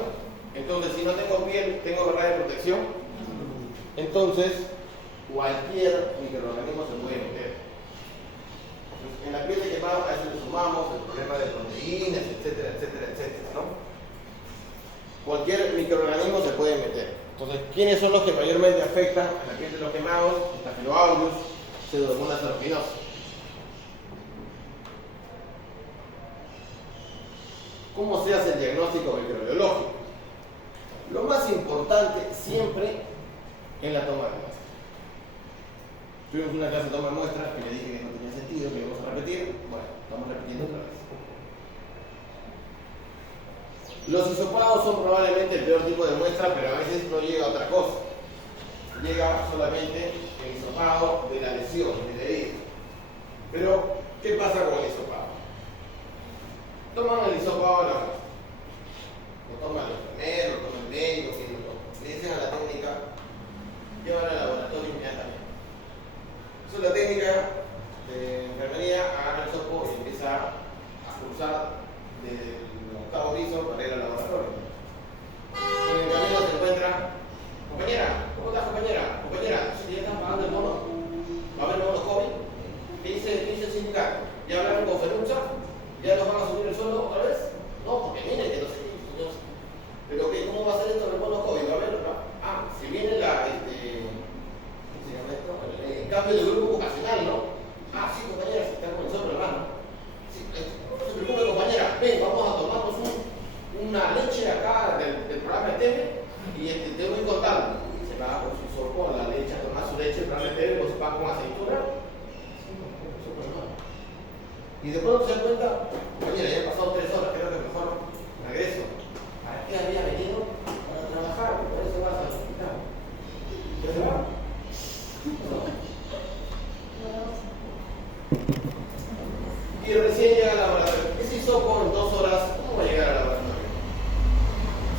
Entonces, si no tengo piel, ¿tengo barrera de protección? Entonces, cualquier microorganismo se puede meter. Entonces, en la piel de quemado a eso le sumamos el problema de proteínas, etcétera, etcétera, etcétera, ¿no? Cualquier microorganismo se puede meter. Entonces, ¿quiénes son los que mayormente afectan a la piel de los quemados? Staphylococcus, Pseudomonas aeruginosa. ¿Cómo se hace el diagnóstico microbiológico? Lo más importante siempre en la toma de muestras. Tuvimos una clase de toma de muestras que le dije que no tenía sentido, que íbamos a repetir. Bueno, estamos repitiendo otra vez. Los hisopados son probablemente el peor tipo de muestra, pero a veces no llega a otra cosa. Llega solamente el hisopado de la lesión, de la herida. Pero, ¿qué pasa con el hisopado? Toman el hisopado a la muestra. Lo toman el enfermero, lo toman el médico, quien lo toma. Le dicen a la técnica, llevan al laboratorio inmediatamente. Eso es la técnica de enfermería, agarra el hisopo y empieza a cruzar desde el octavo piso para ir al laboratorio. En el camino se encuentra, compañera, ¿cómo estás, compañera? Compañera, si ya están pagando el bono, va a haber bono COVID. ¿Qué dice el sindicato? ¿Ya hablaron con Ferucha? ¿Ya nos van a subir el sueldo otra vez? No, porque miren que no sé qué. Pero ¿qué? ¿Cómo va a ser esto en el bono COVID? ¿Va a haber? Si viene ¿cómo se llama esto? El cambio de grupo vocacional, ¿no? Sí, compañera, si está con el sobre la mano. Sí, no se preocupe, compañera, ven, vamos a tomarnos una leche acá del programa TV y te voy contando. Se va con su sopo a la leche, a tomar su leche, el programa TV, pues va con aceituna. Y después no se da cuenta, compañera, ya han pasado 3 horas, creo que mejor regreso. ¿Para qué había venido? Para trabajar, por eso vas al hospital. ¿Ya se va? Y recién llega al laboratorio. Ese hisopo en 2 horas, ¿cómo va a llegar al laboratorio?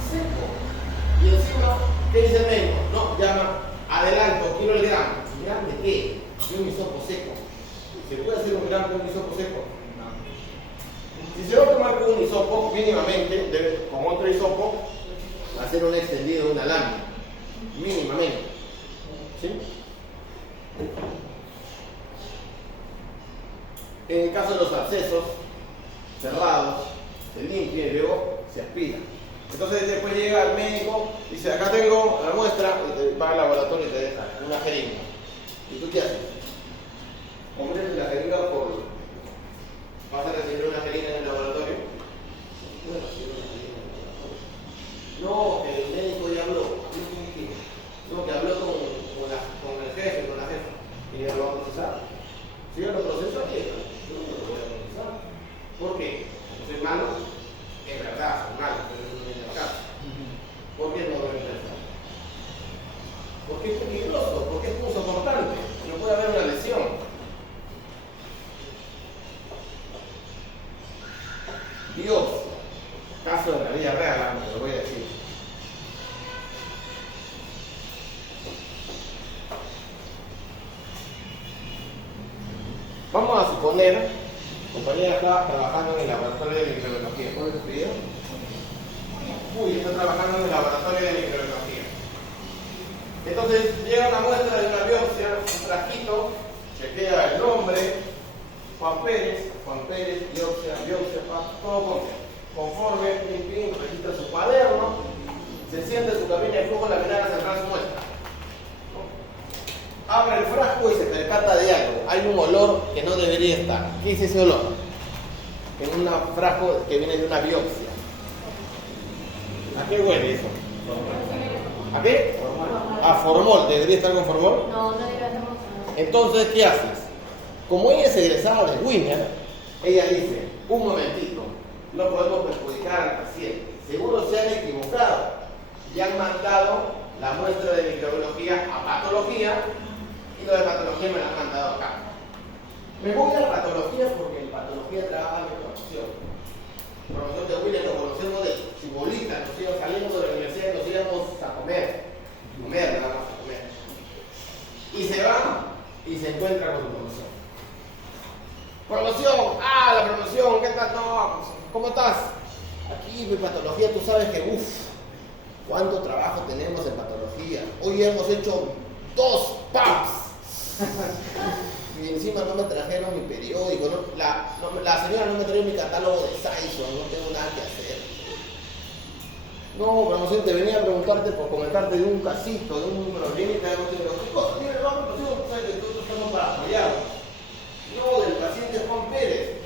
Seco. Y encima, ¿qué dice el médico? No, llama, adelanto, quiero el gramo. ¿Gramo de qué? De un hisopo seco. ¿Se puede hacer un gramo de un hisopo seco? Si se va a tomar con un hisopo, mínimamente, debe, con otro hisopo, hacer un extendido de una lámina. Mínimamente. ¿Sí? En el caso de los abscesos cerrados, se limpia y luego se aspira. Entonces después llega el médico y dice, acá tengo la muestra, y te va al laboratorio y te deja una jeringa. ¿Y tú qué haces? Compres la jeringa ¿vas a recibir una jeringa en el laboratorio? No recibir una jeringa en el laboratorio. No, el médico ya habló. No, que habló con el jefe, con la jefa. Y ya lo va a procesar. Si yo lo proceso aquí, yo no lo voy a procesar. ¿Por qué? Porque soy malo. Es verdad, soy malo, pero eso no viene a casa. ¿Por qué no debe empezar? Porque es peligroso, porque es punzocortante. No puede haber una lesión. Dios, caso de la vida real, me lo voy a decir. Vamos a suponer, compañera está trabajando en el laboratorio de microbiología. ¿Cuál es tu pedido? Uy, está trabajando en el laboratorio de microbiología. Entonces llega una muestra de una biopsia, un frasquito, chequea el nombre, Juan Pérez, biopsia, todo conforme, pim, registra su cuaderno, se siente su cabina de flujo laminar a cerrar su muestra. Abre el frasco y se percata de algo. Hay un olor que no debería estar. ¿Qué es ese olor? En un frasco que viene de una biopsia. ¿A qué huele eso? ¿A qué? A formol. ¿Debería estar con formol? No, no debería estar con formol. Entonces, ¿qué haces? Como ella es egresada de Winner, ella dice, un momentito, no podemos perjudicar al paciente. Seguro se han equivocado y han mandado la muestra de microbiología a patología y lo de patología me la han mandado acá. Me voy a la patología porque en patología trabaja mi promoción. El profesor de Winner lo conocemos de chibolita, nos íbamos saliendo de la universidad y nos íbamos a comer nada más a comer. se encuentra con su promoción. Promoción, la promoción, ¿qué tal? No, ¿cómo estás? Aquí mi patología, tú sabes que, cuánto trabajo tenemos en patología. Hoy hemos hecho 2 PAPs. Y encima no me trajeron mi periódico, ¿no? La señora no me trajo mi catálogo de Saison, no tengo nada que hacer. No, promoción, te venía a preguntarte por comentarte de un casito, de un problemita de neurológico. Tiene el nombre, promoción, sabes que todos estamos para apoyar. No, del paciente Juan Pérez.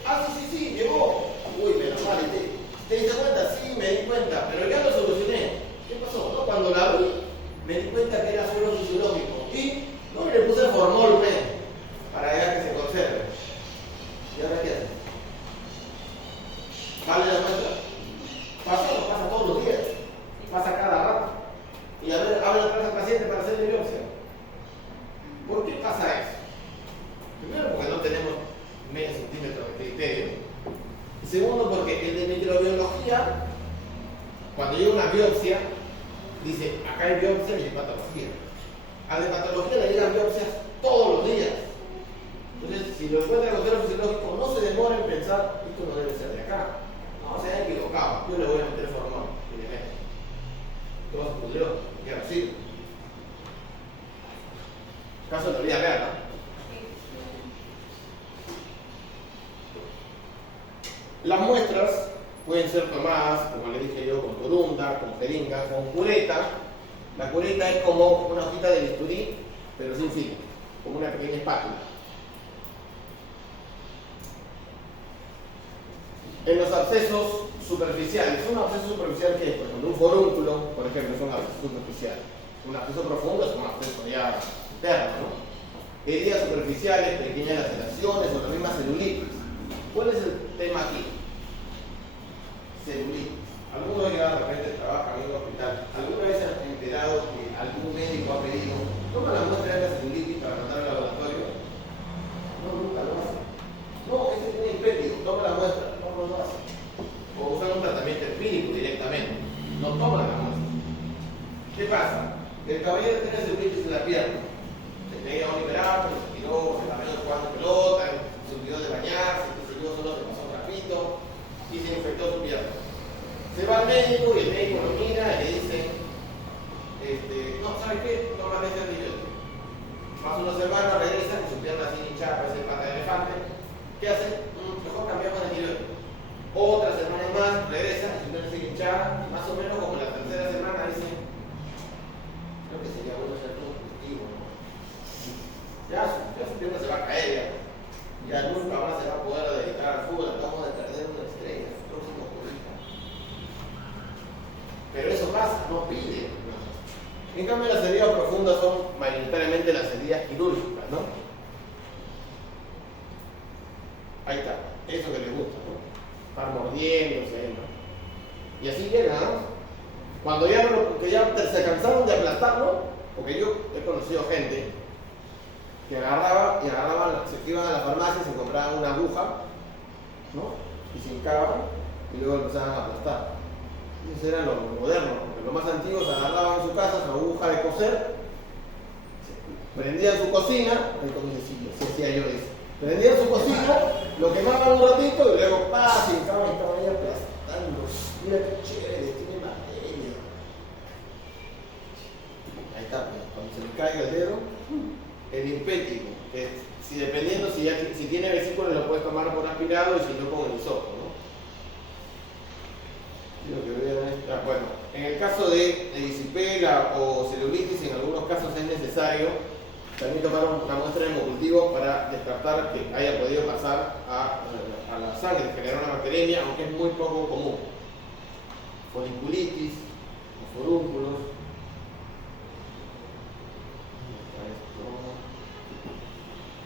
Sí, llegó. Uy, menos mal, ¿te diste cuenta? Sí, me di cuenta, pero ya lo solucioné. ¿Qué pasó? No, cuando la abrí, me di cuenta que era suelo fisiológico. Y no le puse formol, para que se conserve. ¿Y ahora qué haces? ¿Vale la muestra? Pasa todos los días. Pasa cada rato. Y a ver, habla atrás al paciente para hacerle biopsia. ¿Por qué pasa eso? Primero, porque no tenemos medio centímetro de criterio. Y segundo, porque el de microbiología, cuando llega una biopsia, dice, acá hay biopsia y hay patología. Al de patología le llegan biopsias todos los días. Entonces, si lo encuentra con cero fisiológico, no se demora en pensar, esto no debe ser de acá. No, se ha equivocado. Yo le voy a meter formol y le meto. Todo se pudrió, y ahora sí. Caso de la vida real, ¿no? Las muestras pueden ser tomadas, como le dije yo, con corunda, con jeringa, con cureta. La cureta es como una hojita de bisturí, pero sin filo, como una pequeña espátula. En los abscesos superficiales, un absceso superficial que es, por ejemplo, un forúnculo, por ejemplo, es un absceso superficial. Un absceso profundo es un absceso ya interno, ¿no? Heridas superficiales, pequeñas laceraciones o la misma celulitis. ¿Cuál es el tema aquí? Celulitis. Algunos ya de repente trabajan en un hospital. ¿Alguna vez han enterado que algún médico ha pedido toma la muestra de la celulitis para mandar al laboratorio? No, nunca lo hace. No, este tiene impétigo, toma la muestra. No lo hace. O usan un tratamiento empírico directamente. No toman la muestra. ¿Qué pasa? El caballero tiene celulitis en la pierna. Se pega un liberato, se tiró, se cambió jugando pelota, se olvidó de bañarse, solo se pasó un rapito y se infectó su pierna. Se va al médico y el médico lo mira y le dice, no, ¿sabes qué? Toma este antibiótico. Más una semana regresa con su pierna así hinchada, parece pata de elefante. ¿Qué hace? Mejor cambiamos de antibiótico. Otra semana más regresa y su pierna sigue hinchada, y más o menos como la tercera semana dice, creo que sería bueno hacer todo positivo, ¿no? Ya su pierna se va a caer, ya nunca más se va a poder dedicar al fútbol, acabamos de perder una estrella, el próximo futbolista. Pero eso pasa, no pide. En cambio, las heridas profundas son mayoritariamente las heridas quirúrgicas, ¿no? Ahí está, eso que les gusta, ¿no? Estar mordiéndose, ¿no? Y así llega, ¿no? Cuando ya se cansaron de aplastarlo, porque yo he conocido gente que agarraban, se iban a la farmacia, se compraban una aguja, ¿no? Y se hincaban y luego empezaban a aplastar. Eso era lo moderno, porque los más antiguos agarraban en su casa su aguja de coser, prendían su cocina, sí, hacía yo eso. Prendían su cocina, lo quemaban un ratito y luego se hincaban y estaban ahí aplastando. Mira qué chévere, tiene materia. Ahí está, cuando se le caiga el dedo. El impético, que dependiendo si tiene vesículas lo puedes tomar por aspirado y si no con el hisopo, ¿no? Lo que veo bueno, en el caso de disipela o celulitis, en algunos casos es necesario también tomar una muestra de hemocultivo para descartar que haya podido pasar a la sangre, generar una bacteremia, aunque es muy poco común. Foliculitis, forúnculos.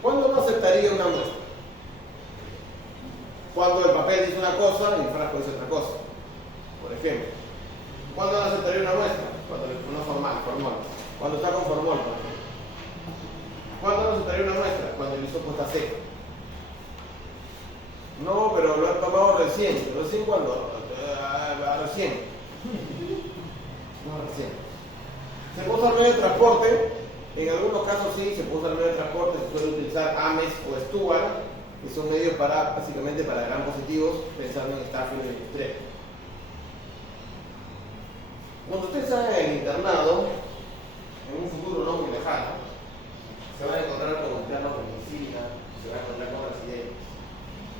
¿Cuándo no aceptaría una muestra? Cuando el papel dice una cosa y el frasco dice otra cosa. Por ejemplo, ¿cuándo no aceptaría una muestra? Cuando no formal. Cuando está con formol, por ejemplo. ¿Cuándo no aceptaría una muestra? Cuando el hisopo está seco. No, pero lo han tomado recién. ¿Recién cuándo? Recién. No, recién. Se puso al medio de transporte En algunos casos sí, se puede usar el medio de transporte, se suele utilizar Ames o Stuart, que son medios básicamente para gram positivos, pensando en Starfield 23. Cuando ustedes salgan en el internado, en un futuro no muy lejano, se van a encontrar con planos de medicina, se van a encontrar con residentes.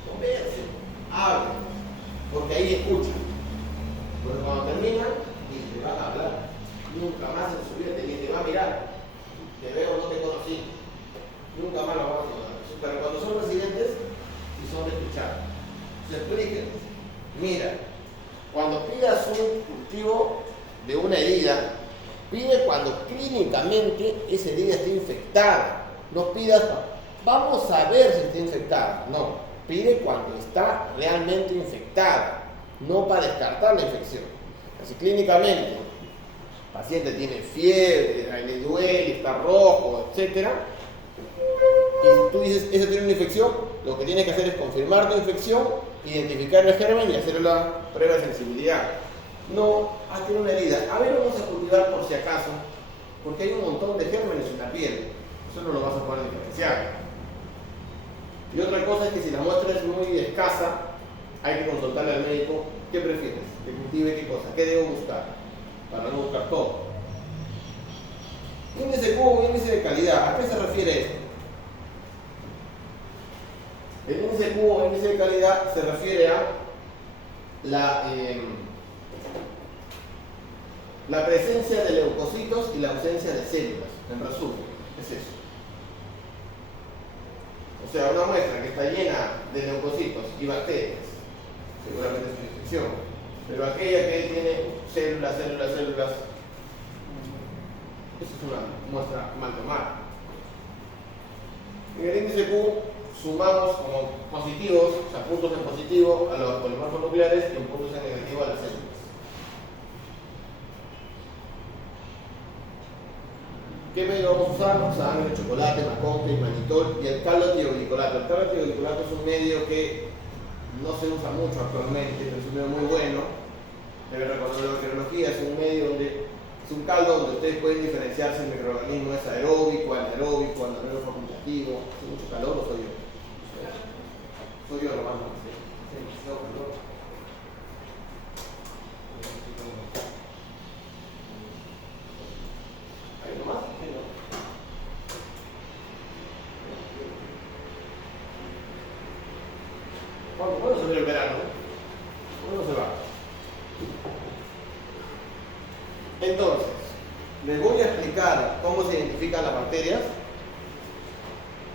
Conversen, hablen, porque ahí escuchan. Porque cuando terminan, y te van a hablar, nunca más en su vida te va a mirar. Te veo, no te conocí. Nunca más lo vamos a conocer. Pero cuando son residentes, si son de escuchar. Se expliquen. Mira, cuando pidas un cultivo de una herida, pide cuando clínicamente esa herida esté infectada. No pidas, vamos a ver si está infectada. No, pide cuando está realmente infectada, no para descartar la infección. Así clínicamente, el paciente tiene fiebre, le duele, está rojo, etc. Y tú dices, ¿eso tiene una infección? Lo que tienes que hacer es confirmar tu infección, identificar el germen y hacer la prueba de sensibilidad. No, tiene una herida. A ver, vamos a cultivar por si acaso, porque hay un montón de gérmenes en la piel. Eso no lo vas a poder diferenciar. Y otra cosa es que si la muestra es muy escasa, hay que consultarle al médico. ¿Qué prefieres? ¿Que cultive qué cosa? ¿Qué debo buscar? Para no buscar todo. Índice Q, índice de calidad. ¿A qué se refiere esto? El índice Q o índice de calidad se refiere a la presencia de leucocitos y la ausencia de células. En resumen, es eso. O sea, una muestra que está llena de leucocitos y bacterias, seguramente es una infección. Pero aquella que tiene células, eso es una muestra mal tomada. En el índice Q sumamos como positivos, o sea, puntos en positivo a los polimorfos nucleares y puntos en negativo a las células. ¿Qué medio vamos a usar? Sangre, chocolate, maconte, manitol y el calothioglicolato. El calothioglicolato es un medio que no se usa mucho actualmente, pero es un medio muy bueno. Debe recordar la bacteriología, es un medio donde es un caldo donde ustedes pueden diferenciar si el microorganismo es aeróbico, anaeróbico, anaeróbico facultativo. ¿Hace mucho calor o soy yo? Soy yo nomás, ¿no? Sí, no, calor. Ahí nomás, sí, no. ¿Cuándo se viene el verano? ¿Cuándo se va? Entonces, les voy a explicar cómo se identifican las bacterias.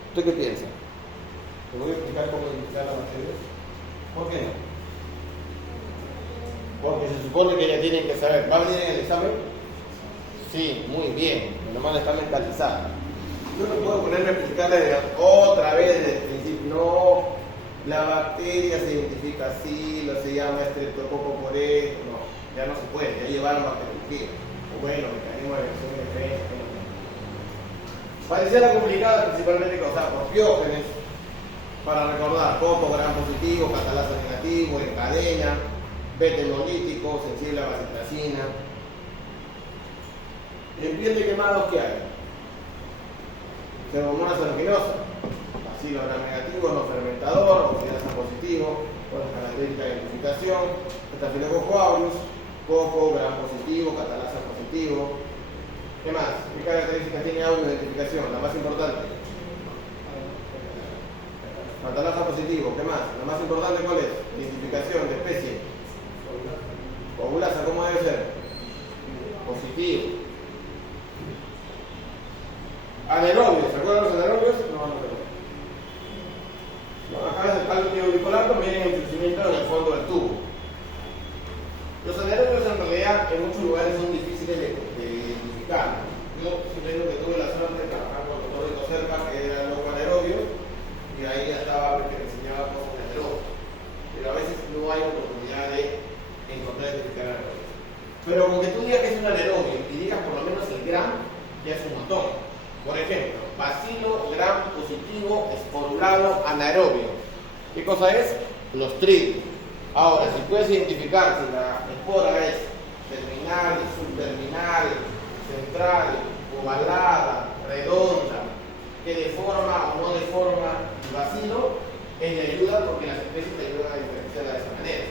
¿Usted qué piensa? ¿Les voy a explicar cómo identificar las bacterias? ¿Por qué no? Porque se supone que ya tienen que saber. ¿Va a venir en el examen? Sí, muy bien. Nomás está mentalizada. Yo no puedo ponerme a explicarle otra vez desde el principio. No, la bacteria se identifica así, se llama Streptococcus por esto. No, ya no se puede, ya llevaron bacteriología. O bueno, mecanismo de reacción de defensa. Pareciera complicada, principalmente causada por piógenes. Para recordar, coco, gram positivo, catalasa negativo, en cadena, beta hemolítico, sensible a vacitracina. En piel de quemados, ¿qué hay? Pseudomonas aeruginosa, bacilo gram negativo, no fermentador, oxidasa positivo, con las características de identificación, Staphylococcus aureus, coco, gram positivo, catalasa positivo. ¿Qué más? ¿Qué características tiene aureus de identificación? La más importante. Catalasa positivo. ¿Qué más? La más importante, ¿cuál es? Identificación de especie. Coagulasa, ¿cómo debe ser? Positivo. Anaerobios, ¿se acuerdan los anaerobios? No, acá es el calothioglicolato, miren el crecimiento en el fondo del tubo. Los anaerobios en realidad en muchos lugares son difíciles de identificar. Yo simplemente tuve la suerte de trabajar con el doctor cerca, que era el loco anaerobio, y ahí ya estaba que me enseñaba cosas de anaerobios. Pero a veces no hay oportunidad de encontrar y identificar anaerobios. Pero con que tú digas que es un anaerobio y digas por lo menos el gram, ya es un montón. Por ejemplo, bacilo gram positivo esporulado anaerobio. ¿Qué cosa es? Los trigo. Ahora, si puedes identificar si la espora es terminal, subterminal, central, ovalada, redonda, que deforma o no deforma el bacilo, es de ayuda porque las especies te ayudan a diferenciarla de esa manera.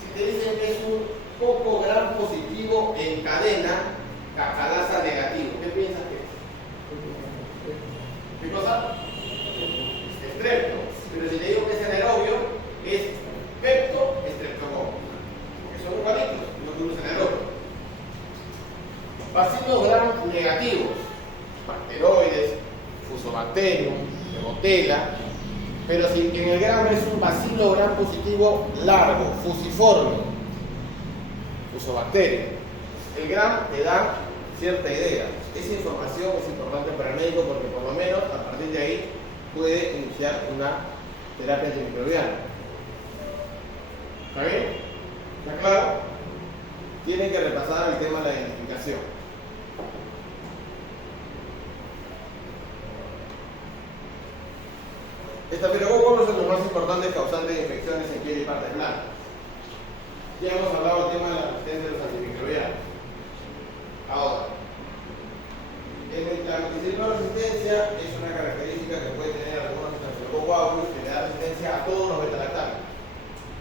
Si te dicen que es un poco gram positivo en cadena, cacalasa negativo, ¿qué piensas que es? ¿Qué cosa? Estrepto. Pero si te digo que es anaerobio, es pepto estreptococcus, porque son igualitos, no producen anaerobio. Bacilos gram negativos, bacteroides, fusobacterium, Botella, pero si en el gram es un bacilo gram positivo largo, fusiforme, fusobacterium, el gram te da cierta idea. Esa información es importante para el médico porque por lo menos a partir de ahí puede iniciar una terapia antimicrobiana. ¿Está bien? ¿Está claro? Tienen que repasar el tema de la identificación. Estafilococos no son los más importantes causantes de infecciones en piel y partes blandas. Ya hemos hablado del tema de la resistencia de los antimicrobianos. Ahora, la resistencia es una característica que puede tener algunos Staphylococcus aureus que le da resistencia a todos los beta-lactámicos.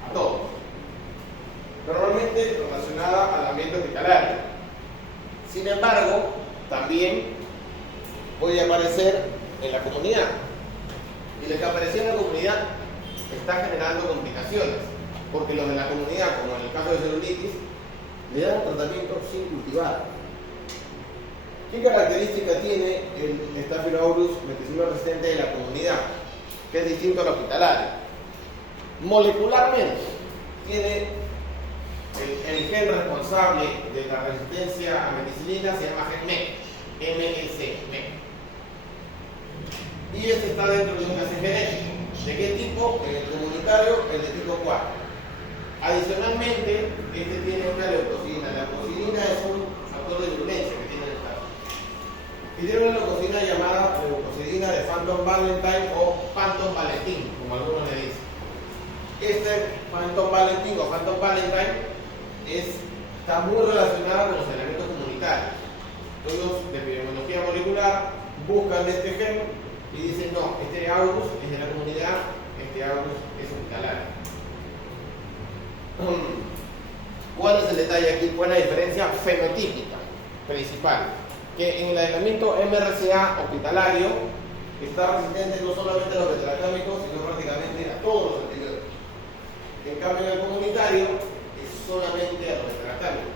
A todos. Normalmente relacionada al ambiente hospitalario. Sin embargo, también puede aparecer en la comunidad. Y lo que apareció en la comunidad está generando complicaciones, porque los de la comunidad, como en el caso de celulitis, le dan tratamiento sin cultivar. ¿Qué característica tiene el Staphylococcus meticillin resistente de la comunidad? Que es distinto al hospitalario. Molecularmente, tiene el gen responsable de la resistencia a meticilina, se llama gen MEC, MEC. Y este está dentro de un enlace genético. ¿De qué tipo? En el comunitario, el de tipo 4. Adicionalmente, este tiene una leucocina. La leucocina es un factor de virulencia que tiene el caso. Y tiene una leucocina llamada leucocina de Phantom Valentine o Phantom Valentin, como algunos le dicen. Este Phantom Valentin o Phantom Valentine está muy relacionado con los elementos comunitarios. Todos de epidemiología molecular buscan este gen y dicen, no, este Aurus es de la comunidad, este Aurus es hospitalario. ¿Cuál es el detalle aquí? ¿Cuál es la diferencia fenotípica principal? Que en el aislamiento MRSA hospitalario está resistente no solamente a los beta-lactámicos, sino prácticamente a todos los antibióticos. En cambio, en el comunitario es solamente a los beta-lactámicos.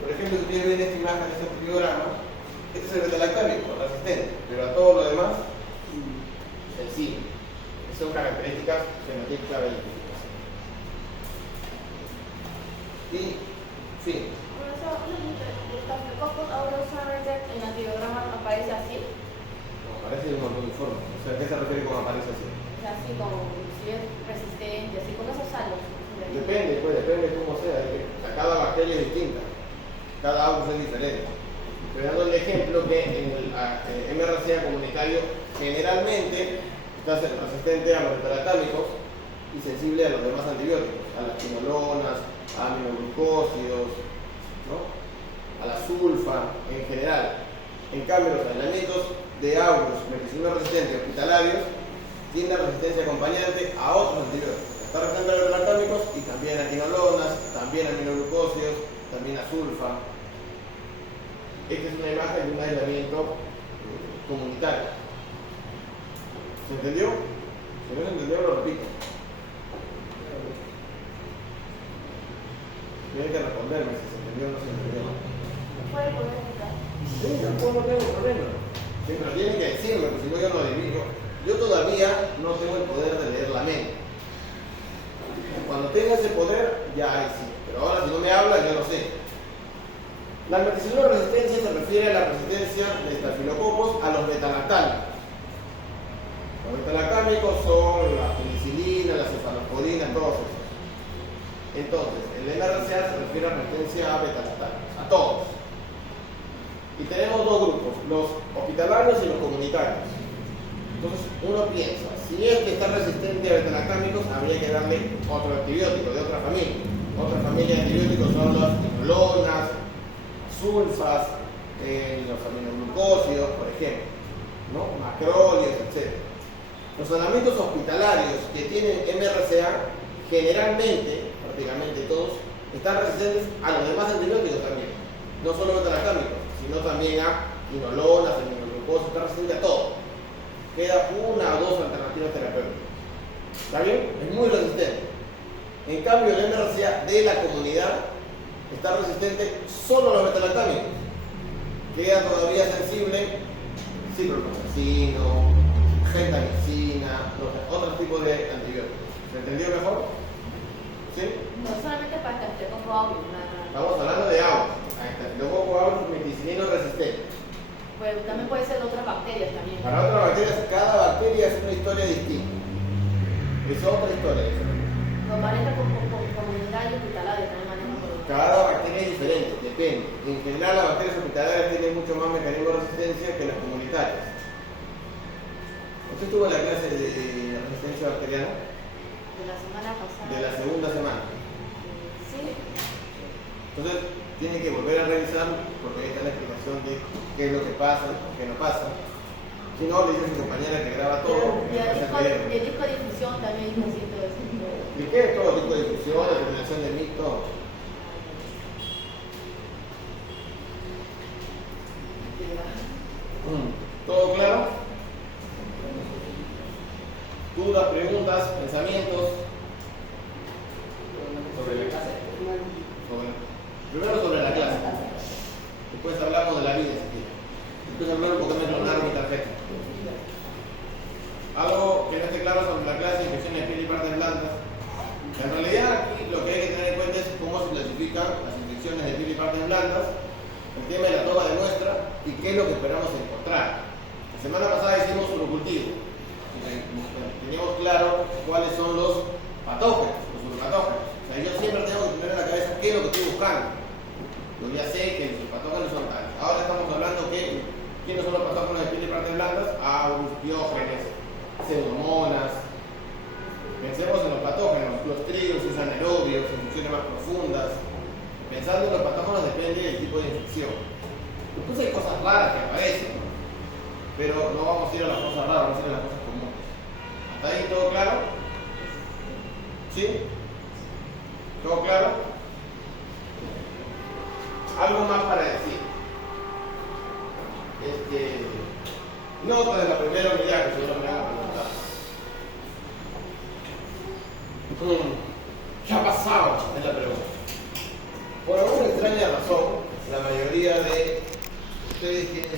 Por ejemplo, si ustedes ven esta imagen, este antibiograma, este es el beta-lactámico resistente, pero a todo lo demás sencillo. Son características fenotípicas de la identificación. Y, fin. Profesor, ¿los Staphylococcus aureus en el antibiograma aparece así? No, aparece un montón de formas. O sea, ¿a qué se refiere con aparece así? Así como si es resistente, así con esos salos. Depende, pues, depende cómo sea. O sea, cada bacteria es distinta. Cada Aurus es diferente. Estoy dando el ejemplo que en el MRSA comunitario generalmente está resistente a los beta-lactámicos y sensible a los demás antibióticos, a las quinolonas, a aminoglucósidos, ¿no? A la sulfa en general. En cambio, los aislamientos de Aurus meticillin resistentes hospitalarios tienen resistencia acompañante a otros antibióticos. Está resistente a los beta-lactámicos y también a quinolonas, también a aminoglucósidos, también a sulfa. Esta es una imagen de un aislamiento comunitario. ¿Se entendió? Si no se entendió, lo repito. Tienen que responderme si se entendió o no se entendió. ¿Puede poder explicar? Sí, tampoco no tengo problema. Sí, pero tienen que decirme, porque si no yo no adivino. Yo todavía no tengo el poder de leer la mente. Cuando tenga ese poder, ya ahí sí. Pero ahora si no me habla, yo no sé. La meticillin resistencia se refiere a la resistencia de Staphylococcus a los beta-lactámicos. Los beta-lactámicos son la penicilina, la cefalosporina, todos esos. Entonces, el MRSA se refiere a resistencia a beta-lactámicos, a todos. Y tenemos dos grupos, los hospitalarios y los comunitarios. Entonces, uno piensa, si este está resistente a beta-lactámicos, habría que darle otro antibiótico de otra familia. Otra familia de antibióticos son las quinolonas, sulfas, en los aminoglucósidos, por ejemplo, ¿no? Macrólidos, etc. Los tratamientos hospitalarios que tienen MRCA, generalmente, prácticamente todos, están resistentes a los demás antibióticos también. No solo beta-lactámicos, sino también a quinolonas, aminoglucosas, está resistente a todo. Queda una o dos alternativas terapéuticas. ¿Está bien? Es muy resistente. En cambio, el MRCA de la comunidad está resistente solo a los beta-lactámicos. Queda todavía sensible ciprofloxacino, gentamicina, otros tipos de antibióticos. ¿Se entendió mejor? ¿Sí? No solamente para el Staphylococcus aureus, Estamos hablando de agua. Staphylococcus aureus meticilino resistente. pues también puede ser de otras bacterias también. Para otras bacterias, cada bacteria es una historia distinta. Es otra historia diferente. Lo maneja con comunidad y hospitalaria, también maneja por Cada bacteria es diferente, depende. En general, las bacterias hospitalarias tienen mucho más mecanismo de resistencia que las comunitarias. ¿Usted estuvo en la clase de resistencia bacteriana? de la semana pasada. De la segunda semana. Sí. Entonces, tiene que volver a revisar porque ahí está la explicación de qué es lo que pasa, qué no pasa. Si no, le dice a su compañera que graba todo. Y el disco de difusión también dijo así todo eso. Expliqué todo tipo de difusión, determinación de mito. ¿Todo claro? ¿Dudas, preguntas, pensamientos? Sobre la clase. Primero sobre la clase. Después hablamos de la vida, si quiere. Después hablamos por qué me clonaron mi tarjeta. Algo que no esté claro sobre la clase de infecciones de piel y partes blandas. En realidad aquí lo que hay que tener en cuenta es cómo se clasifican las infecciones de piel y partes blandas, el tema de la toma de muestra y qué es lo que esperamos encontrar. La semana pasada hicimos un cultivo. Teníamos claro cuáles son los patógenos, los uropatógenos. O sea, yo siempre tengo que tener en la cabeza qué es lo que estoy buscando. Yo ya sé que los patógenos son tales. Ahora estamos hablando de quiénes son los patógenos de piel y partes blandas: Aureus, Piógenes, Pseudomonas. Pensemos en los patógenos, clostridios, anaerobios, infecciones más profundas. Pensando en los patógenos depende del tipo de infección. Después hay cosas raras que aparecen, pero no vamos a ir a las cosas raras, vamos a ir a las cosas comunes. ¿Hasta ahí todo claro? ¿Sí? ¿Todo claro? Algo más para decir. Nota de la primera unidad que seguro me van a preguntar. ¿Qué ha pasado? Es la pregunta. Por alguna extraña razón, la mayoría de ustedes tienen